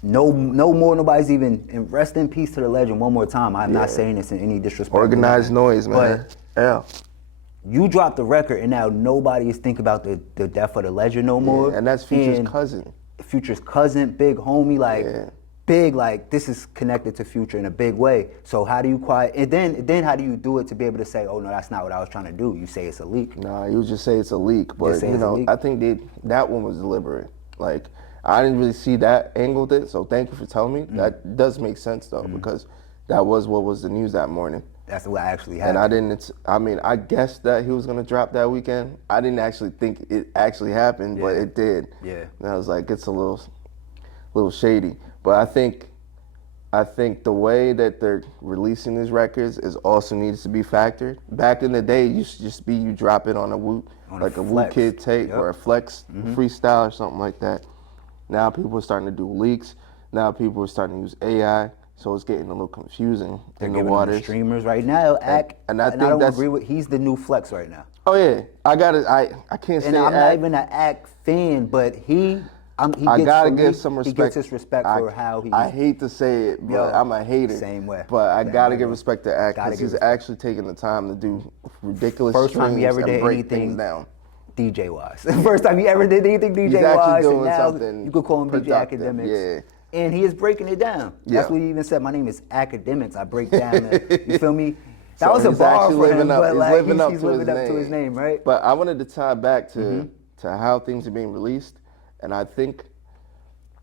No more, nobody's even, and rest in peace to the legend one more time. I'm not saying this in any disrespect. Organized noise, man. But you drop the record and now nobody is thinking about the death of the legend no more. And that's Future's cousin. Future's cousin, big homie, like big, like this is connected to Future in a big way. So how do you quiet, and then how do you do it to be able to say, oh no, that's not what I was trying to do? You say it's a leak. Nah, you just say it's a leak, but you know, I think that one was deliberate. Like I didn't really see that angle with it, so thank you for telling me. That does make sense though, because that was what was the news that morning. That's what actually happened. And I guessed that he was gonna drop that weekend. I didn't actually think it actually happened, but it did. Yeah. And I was like, it's a little shady. But I think the way that they're releasing these records is also needs to be factored. Back in the day, it used to just be you drop it on a Wu Kid tape or a Flex freestyle or something like that. Now people are starting to do leaks. Now people are starting to use AI. So it's getting a little confusing They're in the giving waters. him the streamers right now. And I think don't that's, agree with. He's the new flex right now. Oh yeah, I can't say. And I'm not even an Act fan, but he I gotta give some respect. He gets his respect for how he. I hate to say it, but I'm a hater. Same way. But I Same gotta way. give respect to Act because he's actually taking the time to do ridiculous First time he streams ever and did break anything things down. DJ wise. First time he ever did anything DJ He's actually wise. doing And now something you could call him DJ productive, Academics. yeah. And he is breaking it down. That's Yeah. what he even said. My name is Academics. I break down. You feel me? That So was a he's bar actually for him, living up- but he's like living up he's to living his up to his name, right? But I wanted to tie back to how things are being released, and I think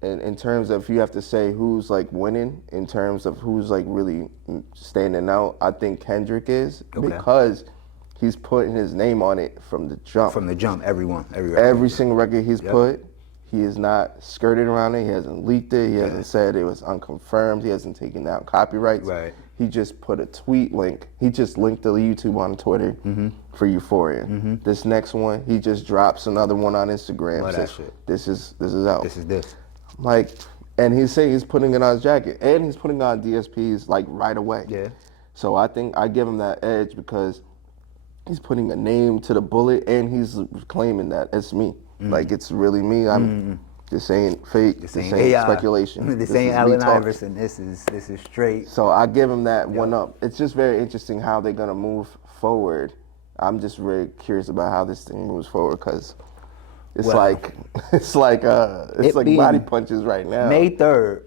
in terms of, if you have to say who's like winning, in terms of who's like really standing out, I think Kendrick is, because he's putting his name on it from the jump. From the jump, every Single record he's put, he is not skirted around it. He hasn't leaked it. He hasn't said it was unconfirmed. He hasn't taken down copyrights. Right. He just put a tweet link. He just linked the YouTube on Twitter for Euphoria. This next one, he just drops another one on Instagram. Love that Says, shit. This is out. This is this. Like, and he's saying he's putting it on his jacket, and he's putting on DSPs like right away. Yeah. So I think I give him that edge because he's putting a name to the bullet, and he's claiming that it's me. Like, it's really me. This ain't fake. This ain't speculation. This is ain't me Allen talking. Iverson. This is straight. So I give him that one up. It's just very interesting how they're gonna move forward. I'm just very curious about how this thing moves forward because it's like body punches right now. May 3rd.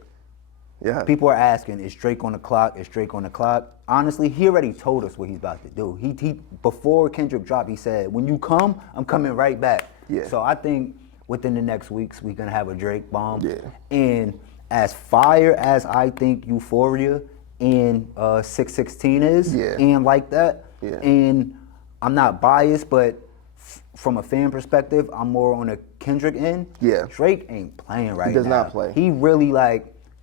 Yeah. People are asking, is Drake on the clock? Is Drake on the clock? Honestly, he already told us what he's about to do. He before Kendrick dropped, he said, when you come, I'm coming right back. Yeah. So I think within the next weeks, we're going to have a Drake bomb. Yeah. And as fire as I think Euphoria and 616 is, and like that, and I'm not biased, but from a fan perspective, I'm more on a Kendrick end. Yeah. Drake ain't playing right now. He does not play. He really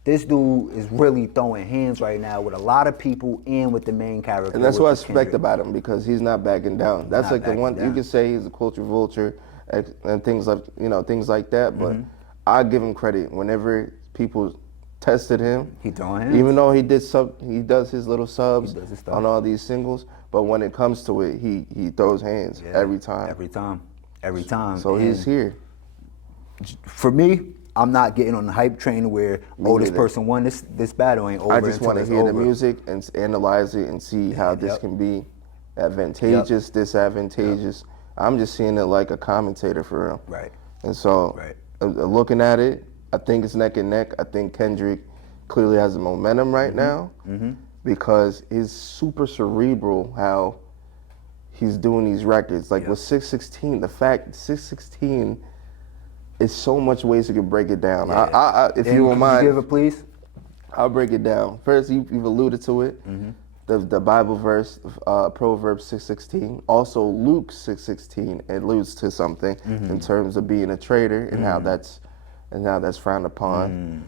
this dude is really throwing hands right now with a lot of people and with the main character. And that's what I which is respect Kendrick. about him because he's not backing down. That's not like the backing one down. you can say he's a culture vulture and things like that. But I give him credit whenever people tested him. He throwing hands. Even though he does his little subs does his stuff. on all these singles. But when it comes to it, he throws hands every time. Every time. So he's here. For me, I'm not getting on the hype train where this person won this battle ain't over. I just want to hear the over. music and analyze it and see how this can be advantageous, disadvantageous. I'm just seeing it like a commentator for real. Right. And so looking at it, I think it's neck and neck. I think Kendrick clearly has the momentum right now because he's super cerebral how he's doing these records. Like with 616, the fact 616 is so much ways you can break it down. If you don't mind, give it, please. I'll break it down. First, you've alluded to it. The Bible verse, Proverbs 6:16. Also, Luke 6:16 alludes to something in terms of being a traitor and how that's frowned upon.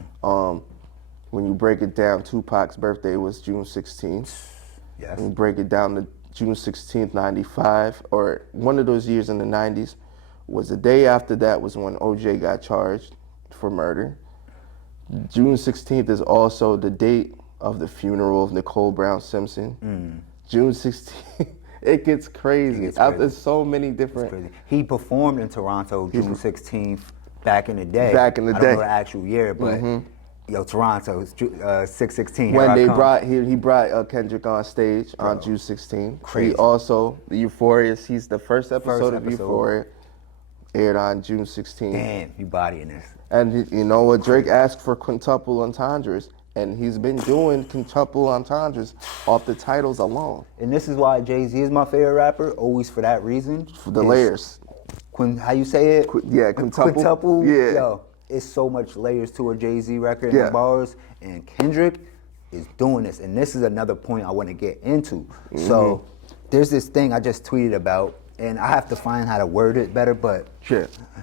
When you break it down, Tupac's birthday was June 16th. Yes. When you break it down to June 16th, 95, or one of those years in the 90s, was the day after that was when OJ got charged for murder. June 16th is also the date of the funeral of Nicole Brown Simpson. June 16th, it gets crazy. There's so many different. He performed in Toronto June 16th back in the day. I don't know the actual year, but Toronto, 616. When he brought Kendrick on stage on June 16th. Crazy. He also, the Euphoria, he's the first episode of Euphoria aired on June 16th. Damn, you bodying this. And you know what? Drake asked for quintuple entendres, and he's been doing quintuple entendres off the titles alone. And this is why Jay-Z is my favorite rapper, always for that reason. For the layers. How you say it? Quintuple. Quintuple. Yeah. Yo, it's so much layers to a Jay-Z record and the bars, and Kendrick is doing this. And this is another point I want to get into. So there's this thing I just tweeted about, and I have to find how to word it better, but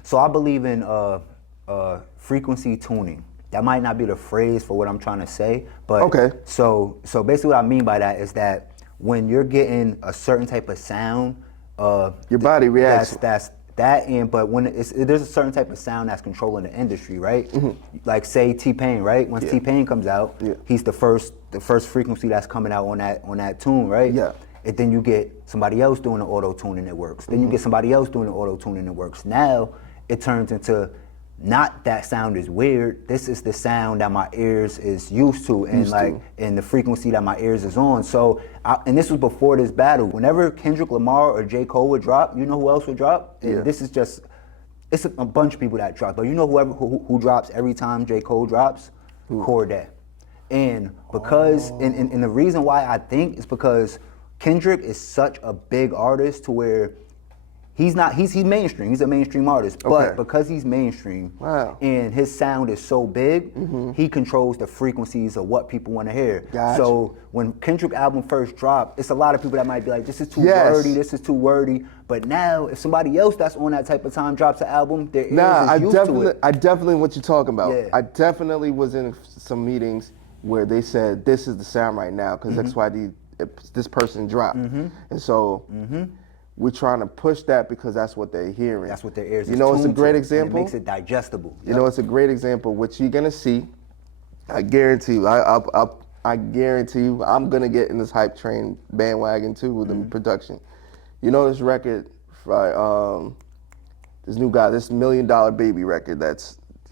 so I believe in frequency tuning. That might not be the phrase for what I'm trying to say, but so basically what I mean by that is that when you're getting a certain type of sound, your body reacts. But when there's a certain type of sound that's controlling the industry, right? Like say T-Pain, right? Once T-Pain comes out, he's the first frequency that's coming out on that tune, right? Yeah. And then you get somebody else doing the auto tune and it works. Then you get somebody else doing the auto tune and it works. Now it turns into not that sound is weird. This is the sound that my ears is used to, and and the frequency that my ears is on. So, and this was before this battle. Whenever Kendrick Lamar or J. Cole would drop, you know who else would drop? And this is just, it's a bunch of people that drop. But you know who drops every time J. Cole drops? Cordae. And because, and the reason why I think is because Kendrick is such a big artist to where he's mainstream. He's a mainstream artist, but because he's mainstream and his sound is so big, he controls the frequencies of what people want to hear. Gotcha. So when Kendrick album first dropped, it's a lot of people that might be like, this is too wordy, this is too wordy. But now, if somebody else that's on that type of time drops an album, their ears is used to it. I definitely what you're talking about. Yeah. I definitely was in some meetings where they said, this is the sound right now, because that's why this person dropped. And so we're trying to push that because that's what they're hearing. That's what their ears. You know, it's a great example. It makes it digestible. You know, it's a great example. Which you're gonna see. I guarantee you. I guarantee you. I'm gonna get in this hype train bandwagon too with the production. You know this record, right? This new guy, this $1 Million Baby record.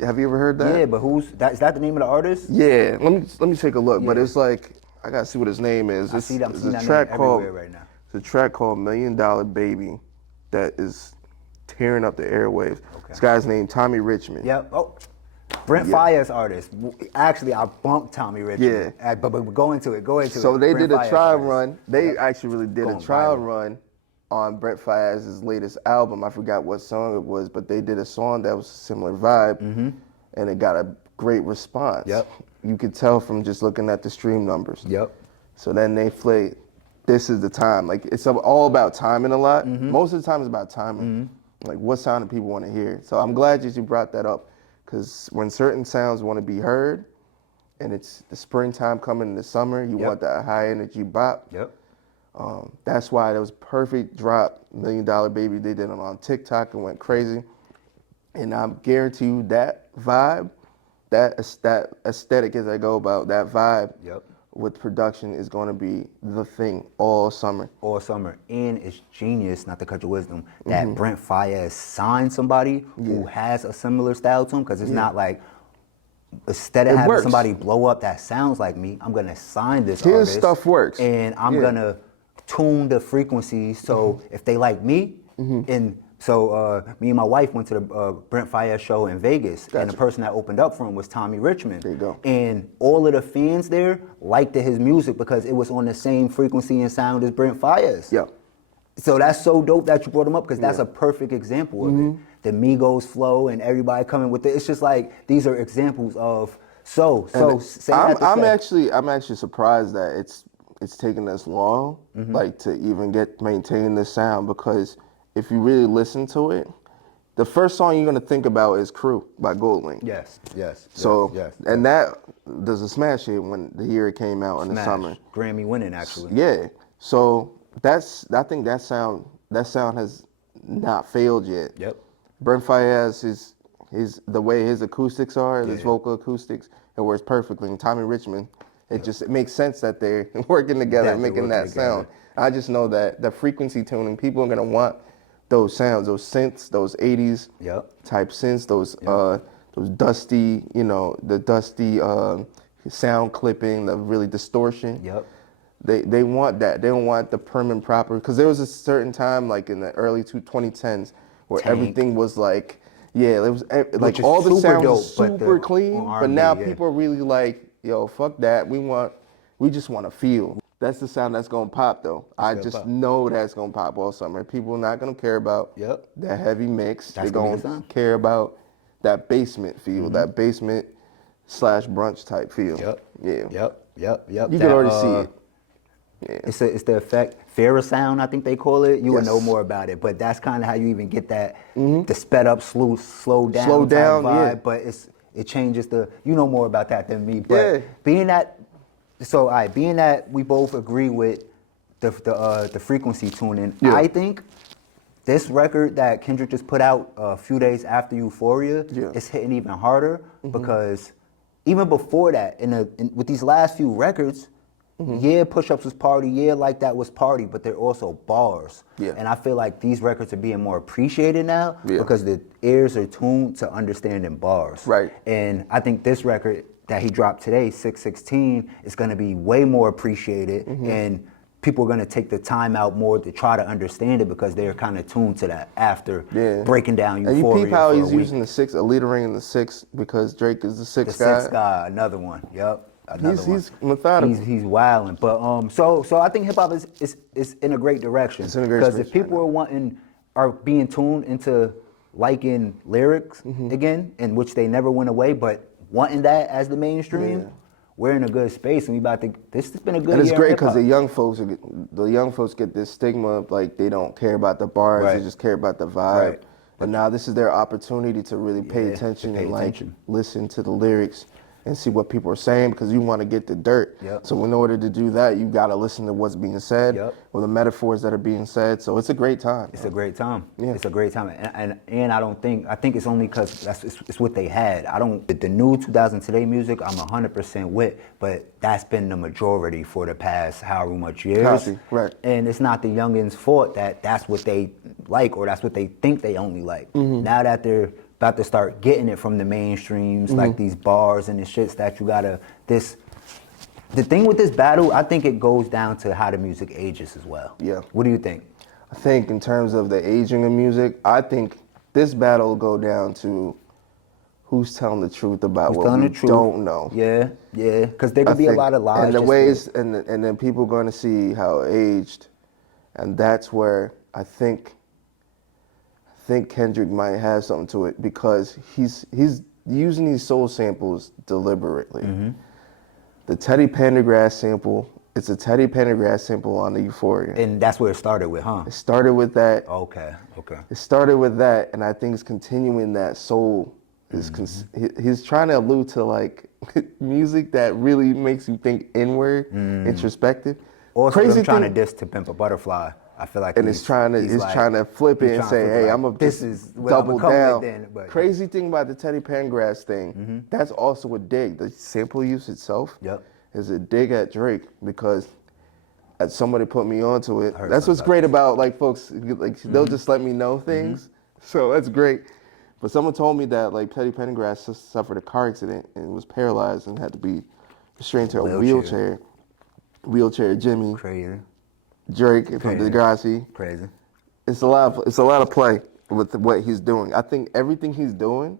Have you ever heard that? Yeah, but is that the name of the artist? Yeah. Let me take a look. But it's like I gotta see what his name is. It's a track called right now. It's a track called $1 Million Baby that is tearing up the airwaves. Okay. This guy's named Tommy Richmond. Yep. Oh, Brent Faiyaz artist. Actually, I bumped Tommy Richmond. Yeah. But go into it. So they did a trial run. They actually really did a trial run on Brent Faiyaz's latest album. I forgot what song it was, but they did a song that was a similar vibe, and it got a great response. Yep. You could tell from just looking at the stream numbers. Yep. So then they played. This is the time. Like, it's all about timing a lot. Most of the time it's about timing. Like, what sound do people want to hear? So I'm glad that you brought that up, because when certain sounds want to be heard, and it's the springtime coming in the summer, you want that high energy bop. Yep. That's why it was perfect drop. $1 Million Baby, they did it on TikTok and went crazy. And I guarantee you that vibe, that aesthetic as I go about, that vibe. Yep. With production is going to be the thing all summer. All summer. And it's genius, not to cut your wisdom, that Brent Faiyaz signed somebody who has a similar style to him, because it's not like, instead of having somebody blow up that sounds like me, I'm going to sign this artist. His stuff works. And I'm going to tune the frequencies so if they like me, and so me and my wife went to the Brent Faiyaz show in Vegas, and the person that opened up for him was Tommy Richmond. There you go. And all of the fans there liked his music because it was on the same frequency and sound as Brent Faiyaz. Yeah. So that's so dope that you brought him up, because that's a perfect example of it. The Migos flow and everybody coming with it. It's just like, these are examples of I'm actually surprised that it's taken this long, like, to even maintain this sound, because if you really listen to it, the first song you're gonna think about is "Crew" by Goldlink. Yes. And that does a smash hit when the year it came out in the summer. Grammy winning, actually. Yeah. So I think that sound has not failed yet. Yep. Brent Faiyaz the way his acoustics are, his vocal acoustics, it works perfectly. And Tommy Richmond, it makes sense that they're working together, making that sound. I just know that the frequency tuning, people are gonna want those sounds, those synths, those 80s type synths, those dusty, the dusty sound clipping, the really distortion. Yep. They want that. They don't want the prim and proper, because there was a certain time, like in the early 2010s, where everything was like, it was like all the sounds was super clean, but now people are really like, yo, fuck that. We just want to feel. That's the sound that's gonna pop, though. I just know that's gonna pop all summer. People are not gonna care about that heavy mix. They're gonna care about that basement feel, that basement / brunch type feel. Yep. You can already see it. Yeah. It's the effect. Farrah sound, I think they call it. You would know more about it, but that's kind of how you even get that the sped up, slow down vibe. But it changes you know more about that than me. But being that we both agree with the frequency tuning, I think this record that Kendrick just put out a few days after Euphoria is hitting even harder because even before that, with these last few records, yeah, Push-Ups was party, yeah, Like That was party, but they're also bars. Yeah. And I feel like these records are being more appreciated now because the ears are tuned to understanding bars. Right. And I think this record that he dropped today, 616, is going to be way more appreciated, and people are going to take the time out more to try to understand it because they're kind of tuned to that after breaking down Euphoria. And you peep how he's using the 6, a leader ring in the 6 because Drake is the 6th guy. The 6th guy, another one. Yep. He's methodical. He's wilding, but so I think hip hop is in a great direction. It's in a great because if people are being tuned into liking lyrics again, in which they never went away, but wanting that as the mainstream, we're in a good space, and this has been a good year. And it's great because the young folks get this stigma of like they don't care about the bars, they just care about the vibe. Right. But now this is their opportunity to really pay attention and listen to the lyrics and see what people are saying because you want to get the dirt. Yep. So in order to do that, you got to listen to what's being said or the metaphors that are being said. So it's a great time. It's a great time. Yeah. It's a great time. And I think it's only because it's what they had. The new 2000 Today music, I'm 100% with, but that's been the majority for the past however much years. Copy. Right. And it's not the youngins' fault that that's what they like or that's what they think they only like. Now that they're about to start getting it from the mainstreams, like these bars and the shits that you gotta, the thing with this battle, I think it goes down to how the music ages as well. Yeah. What do you think? I think in terms of the aging of music, I think this battle will go down to who's telling the truth about what we don't know. Yeah, because there could be a lot of lies. And the ways, and then people are going to see how it aged, and that's where I think Kendrick might have something to it because he's using these soul samples deliberately. The Teddy Pendergrass sample, it's a Teddy Pendergrass sample on the Euphoria. And that's where it started with, huh? It started with that. Okay. It started with that, and I think it's continuing that soul. He's trying to allude to like music that really makes you think inward, introspective. Also, I'm trying to diss To Pimp a Butterfly. I feel like he's trying to flip it and say, hey, I'm going to double down. Crazy thing about the Teddy Pendergrass thing, that's also a dig. The sample use itself is a dig at Drake because as somebody put me onto it. That's what's great about like folks, like they'll just let me know things. So that's great. But someone told me that like Teddy Pendergrass suffered a car accident and was paralyzed and had to be restrained to a wheelchair. Wheelchair Jimmy. Crazy. Drake from Degrassi. Crazy. It's a lot of play with what he's doing. I think everything he's doing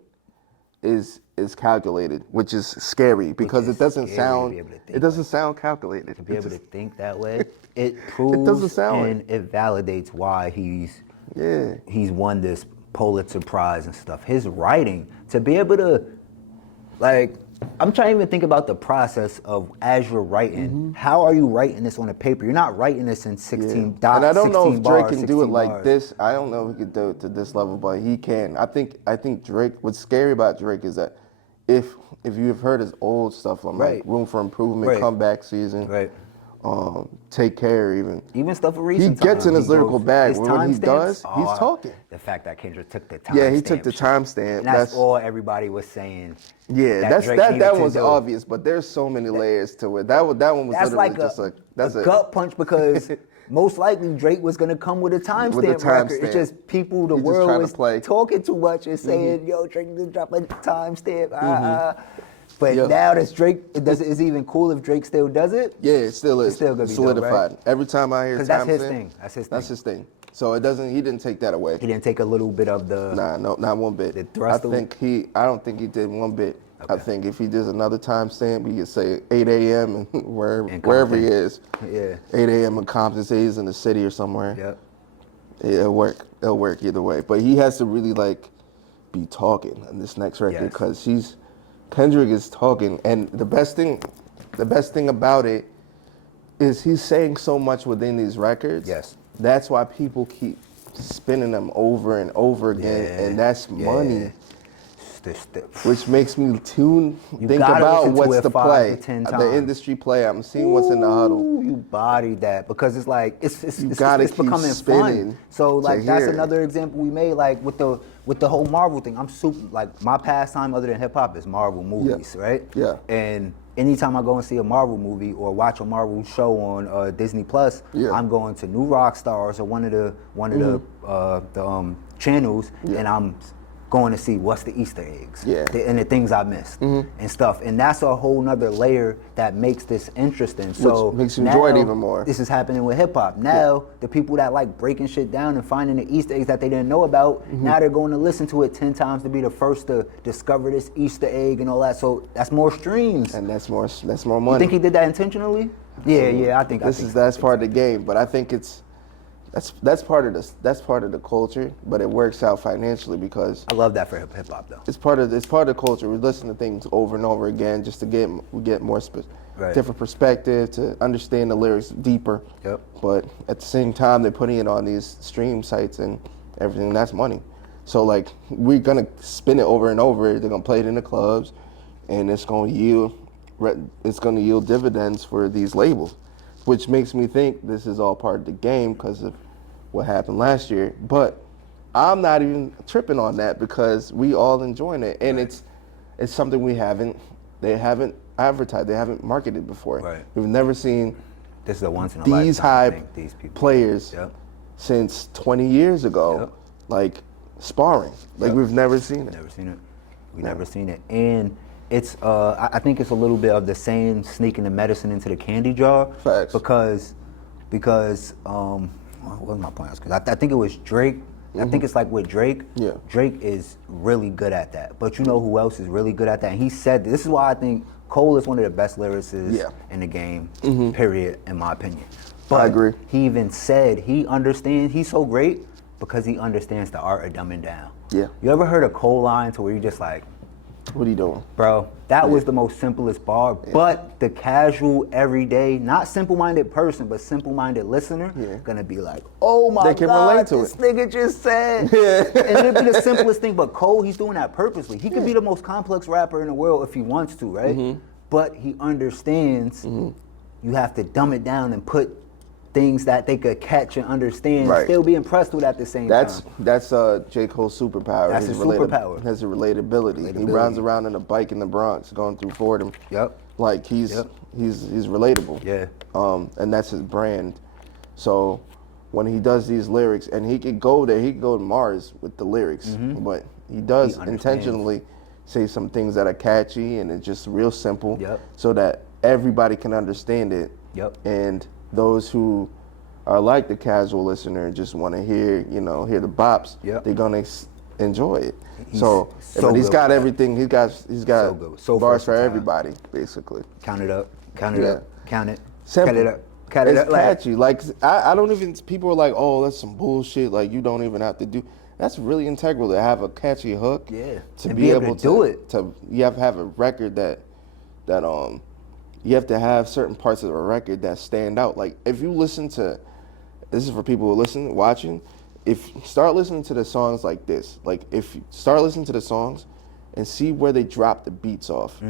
is calculated, which is scary because it doesn't sound calculated. To be able to think that way, it proves and it validates why he's won this Pulitzer Prize and stuff. His writing, to be able to, like, I'm trying to even think about the process of as you're writing. How are you writing this on a paper? You're not writing this in 16 dots. And I don't know if Drake can do it bars. like this. I don't know if he can do it to this level, but he can. I think Drake. What's scary about Drake is that if you've heard his old stuff, like Room for Improvement, Comeback Season, Take Care, even stuff for recent. He gets in his lyrical bag. When he does, he's talking. The fact that Kendrick took the timestamp. Yeah, he took the timestamp. That's all everybody was saying. Yeah, that was obvious, but there's so many layers to it. That one was literally like just a gut punch because most likely Drake was gonna come with a timestamp record. It's just people, the world was talking too much and saying, "Yo, Drake just dropped a timestamp." But now that's Drake, is it even cool if Drake still does it? Yeah, it still is. It's still gonna be solidified. Dope, right? Every time I hear timestamp, that's his thing. That's his thing. So he didn't take that away. He didn't take a little bit of the. No, not one bit. The thrust. I don't think he did one bit. Okay. I think if he does another timestamp, he could say 8 a.m. and wherever he is. Yeah. 8 a.m. in Compton, say he's in the city or somewhere. Yep. It'll work. It'll work either way. But he has to really be talking on this next record because Kendrick is talking, and the best thing about it is he's saying so much within these records. Yes. That's why people keep spinning them over and over again, and that's money. which makes me think about what's the play, the industry play. I'm seeing what's in the huddle. You bodied that because it's like it's becoming spinning fun. So like that's another example we made, like with the whole Marvel thing. I'm super like my pastime other than hip hop is Marvel movies, right? Yeah. And anytime I go and see a Marvel movie or watch a Marvel show on Disney Plus, I'm going to New Rockstars or one of the channels, and I'm going to see what's the Easter eggs and the things I missed and stuff. And that's a whole nother layer that makes this interesting. So which makes you enjoy it even more. This is happening with hip hop. Now the people that like breaking shit down and finding the Easter eggs that they didn't know about, now they're going to listen to it 10 times to be the first to discover this Easter egg and all that. So that's more streams. And that's more money. You think he did that intentionally? Yeah, I think that's part of the game, but I think that's part of the culture, but it works out financially because I love that for hip hop though. It's part of the culture. We listen to things over and over again just to get more different perspective, to understand the lyrics deeper. Yep. But at the same time, they're putting it on these stream sites and everything. That's money. So like we're gonna spin it over and over. They're gonna play it in the clubs, and it's gonna yield dividends for these labels, which makes me think this is all part of the game because of what happened last year. But I'm not even tripping on that because we all enjoying it, and it's something they haven't advertised, they haven't marketed before. Right. We've never seen this is a once in a these lifetime high players since 20 years ago, like sparring. Like we've never seen it. Never seen it, and it's I think it's a little bit of the same sneaking the medicine into the candy jar. Facts. Because what was my point? Because I think it was Drake. I think it's like with Drake. Yeah. Drake is really good at that. But you know who else is really good at that? And he said this is why I think Cole is one of the best lyricists in the game. Period, in my opinion. But I agree. He even said he understands. He's so great because he understands the art of dumbing down. Yeah. You ever heard a Cole line to where you just like, what are you doing? bro, that was the most simplest bar, but the casual, everyday, not simple-minded person, but simple-minded listener, gonna be like, oh my they can God, relate to this it. nigga just said. And it'd be the simplest thing, but Cole, he's doing that purposely. He could be the most complex rapper in the world if he wants to, right? But he understands you have to dumb it down and put things that they could catch and understand, still be impressed with at the same time. That's J. Cole's superpower. That's his superpower. Has a relatability. He runs around in a bike in the Bronx, going through Fordham. Like he's relatable. Yeah. And that's his brand. So when he does these lyrics, and he could go there, he could go to Mars with the lyrics, but he does intentionally say some things that are catchy and it's just real simple, so that everybody can understand it. And those who are like the casual listener and just want to hear the bops, they're gonna enjoy it. But he's got everything. He's got bars for everybody, basically. Count it up, count it up, count it. Simple. Cut it up, cut it up. It's catchy. Like I don't even. People are like, oh, that's some bullshit. Like you don't even have to do. That's really integral to have a catchy hook. To be able to do it. You have to have a record that you have to have certain parts of a record that stand out. Like if you listen to, this is for people who listen, watching, if start listening to the songs like this, like if you start listening to the songs and see where they drop the beats off.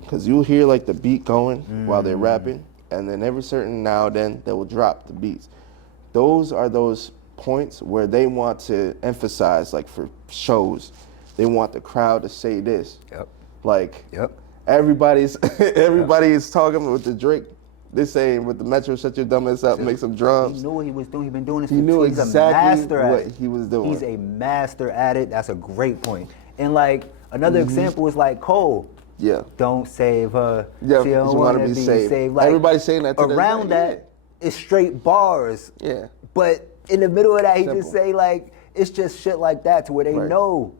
Because you'll hear like the beat going while they're rapping, and then every certain now and then they will drop the beats. Those are those points where they want to emphasize, like for shows, they want the crowd to say this. Everybody is talking with the Drake. They're saying with the Metro, shut your dumb ass up, make some drums. He knew what he was doing. He's been doing this for He knew He's exactly a master what at it. he was doing. He's a master at it. That's a great point. And like another example is like Cole. Don't save her. She don't want to be saved. Like, everybody's saying that to around that, it's straight bars. But in the middle of that, he just say like, it's just shit like that to where they know.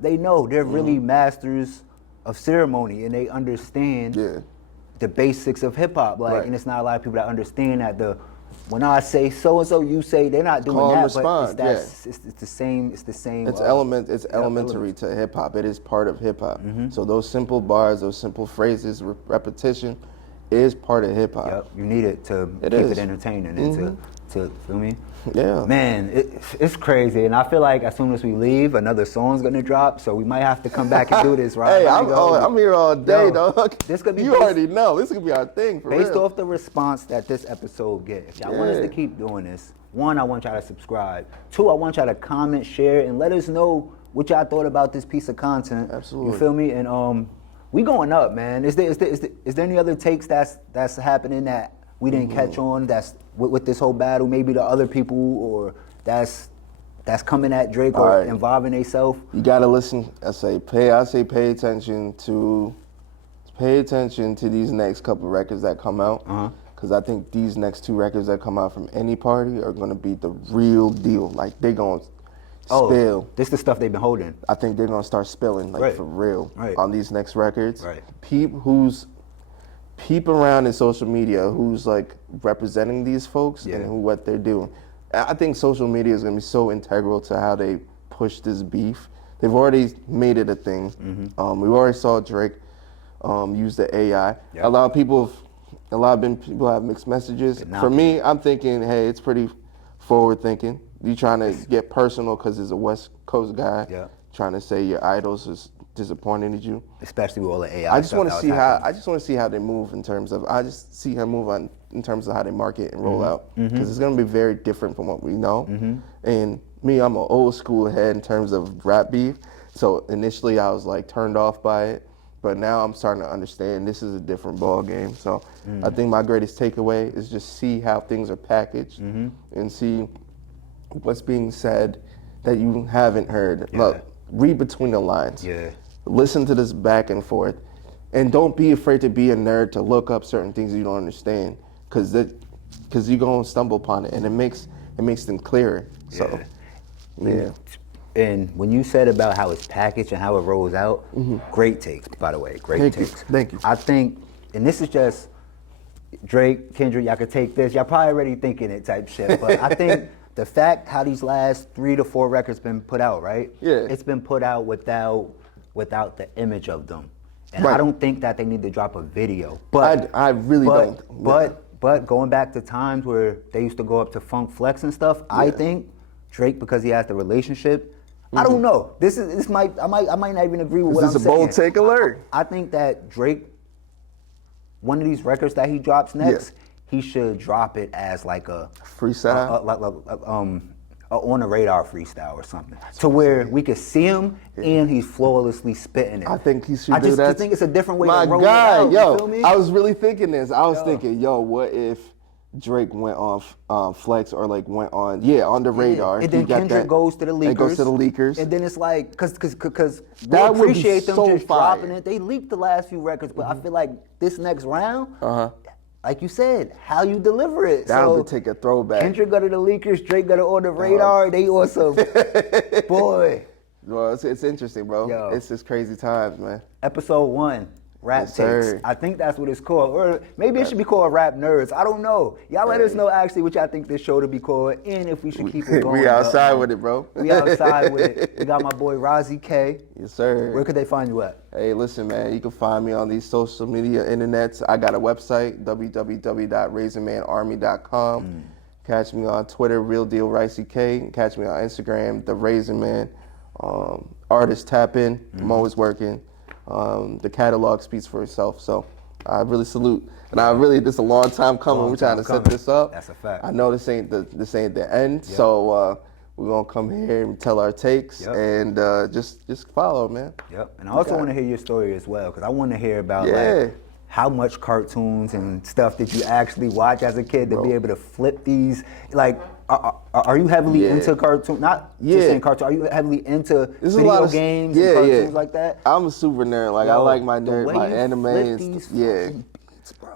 They know they're really masters of ceremony and they understand the basics of hip hop. Like, and it's not a lot of people that understand that when I say so and so, you say they're not doing that. Respond. But it's the same. It's the same. It's elementary to hip hop. It is part of hip hop. So those simple bars, those simple phrases, repetition, is part of hip hop. You need it to keep it entertaining and to to feel me. Yeah. Man, it's crazy, and I feel like as soon as we leave, another song's gonna drop. So we might have to come back and do this, right? Hey, I'm here all day, dog. This could be already know. This could be our thing for based real. off the response that this episode get. If y'all want us to keep doing this, 1, I want y'all to subscribe. 2, I want y'all to comment, share, and let us know what y'all thought about this piece of content. Absolutely. You feel me? And we going up, man. Is there any other takes that's happening that we didn't catch on that's with this whole battle? Maybe the other people or that's coming at Drake or involving themselves? You gotta listen. I say pay attention to these next couple records that come out. Because I think these next 2 records that come out from any party are gonna be the real deal. Like they gonna spill. This the stuff they've been holding. I think they're gonna start spilling for real on these next records. Right. Peep around in social media who's like representing these folks and what they're doing. I think social media is gonna be so integral to how they push this beef. They've already made it a thing. We already saw Drake use the AI. Yep. A lot of people have mixed messages. For me, I'm thinking, hey, it's pretty forward thinking. You trying to get personal because he's a West Coast guy. Yeah. Trying to say your idols is disappointed in you. Especially with all the AI. I just want to see how they move in terms of. I just see how move on in terms of how they market and roll out because it's gonna be very different from what we know. And me, I'm an old school head in terms of rap beef. So initially I was like turned off by it, but now I'm starting to understand this is a different ball game. So I think my greatest takeaway is just see how things are packaged and see what's being said that you haven't heard. Look, read between the lines. Yeah. Listen to this back and forth, and don't be afraid to be a nerd to look up certain things you don't understand, because you're gonna stumble upon it, and it makes them clearer. So, yeah. And when you said about how it's packaged and how it rolls out, great takes, by the way, great takes. Thank you. I think, and this is just Drake, Kendrick, y'all could take this. Y'all probably already thinking it type shit, but I think the fact how these last 3 to 4 records been put out, right? Yeah. It's been put out without the image of them. And I don't think that they need to drop a video. But I really don't. But going back to times where they used to go up to Funk Flex and stuff, I think Drake, because he has the relationship, I don't know. I might not even agree with what I'm saying. This is a bold take alert. I think that Drake, one of these records that he drops next, he should drop it as like a freestyle, on the radar freestyle or something, to where we could see him and he's flawlessly spitting it. I think he should do that. I just think it's a different way My to roll guy, it out. yo, You feel me? I was really thinking this. I was thinking, what if Drake went on Flex or like went on the radar, and then Kendrick goes to the leakers. And goes to the leakers. And then it's like, because we That would be appreciate them so just fire. dropping it. They leaked the last few records, but I feel like this next round, like you said, how you deliver it. That so would take a throwback. Kendrick go to the leakers, Drake go to on the radar. They awesome. Boy. Well, it's interesting, bro. Yo. It's just crazy times, man. Episode 1. RapTakes. sir. I think that's what it's called. Or maybe it should be called Rap Nerds. I don't know. Y'all let us know actually what y'all think this show to be called and if we should keep it going. We outside with it, bro. We outside with it. We got my boy Raisi K. Yes, sir. Where could they find you at? Hey, listen, man. You can find me on these social media internets. I got a website, www.raisinmanarmy.com. Catch me on Twitter, RapDillz Raisi K. Catch me on Instagram, The Raisin Man. Artist tap in. I'm always working. The catalog speaks for itself, so I really salute. And this is a long time coming. We're trying to set this up. That's a fact. I know this ain't the end, so we're gonna come here and tell our takes and just follow, man. Yep. And I also want to hear your story as well, because I want to hear about like how much cartoons and stuff did you actually watch as a kid to be able to flip these. Like, are you heavily into cartoon? Not just saying cartoon. Are you heavily into video games and cartoons like that? I'm a super nerd. Like, I like my anime and stuff. Yeah. Beats, bro.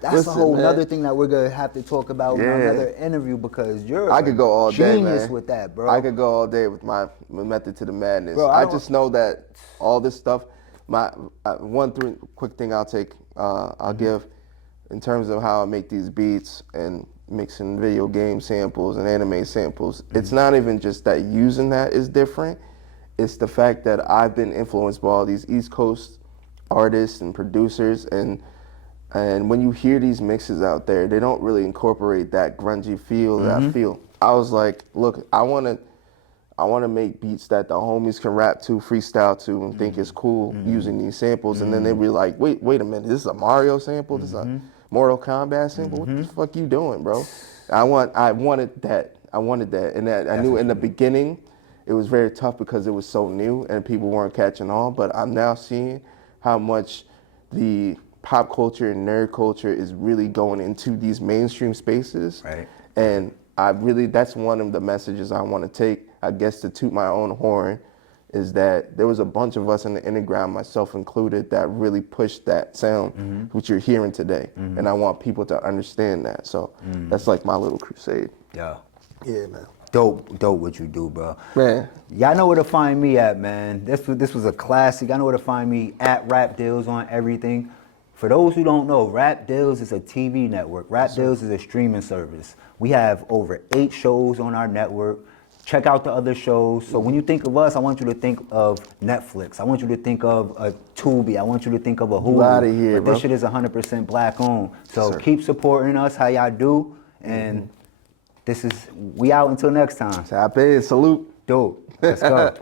That's a whole other thing that we're gonna have to talk about in another interview, because I could go all day, genius man. with that, bro. I could go all day with my method to the madness. Bro, I just know that all this stuff. Quick thing I'll give in terms of how I make these beats and mixing video game samples and anime samples. It's not even just that using that is different. It's the fact that I've been influenced by all these East Coast artists and producers, and And when you hear these mixes out there, they don't really incorporate that grungy feel that I feel. I was like, look, I wanna make beats that the homies can rap to, freestyle to, and think is cool using these samples. And then they be like, wait a minute, this is a Mario sample? This is a Mortal Kombat sample? What the fuck you doing, bro? I wanted that. And that I knew in the beginning, it was very tough because it was so new and people weren't catching on. But I'm now seeing how much the pop culture and nerd culture is really going into these mainstream spaces. Right. And that's one of the messages I want to take, I guess, to toot my own horn, is that there was a bunch of us in the underground, myself included, that really pushed that sound, which you're hearing today. And I want people to understand that. So that's like my little crusade. Yeah. Yeah, man. Dope what you do, bro. Man. Y'all know where to find me at, man. This was a classic. Y'all know where to find me at RapDillz on everything. For those who don't know, RapDillz is a TV network. RapDillz is a streaming service. We have over 8 shows on our network. Check out the other shows. So when you think of us, I want you to think of Netflix. I want you to think of a Tubi. I want you to think of a Hulu. You outta here, but bro. this shit is 100% black owned. So keep supporting us how y'all do. And we out until next time. Tap in, salute. Dope. Let's go.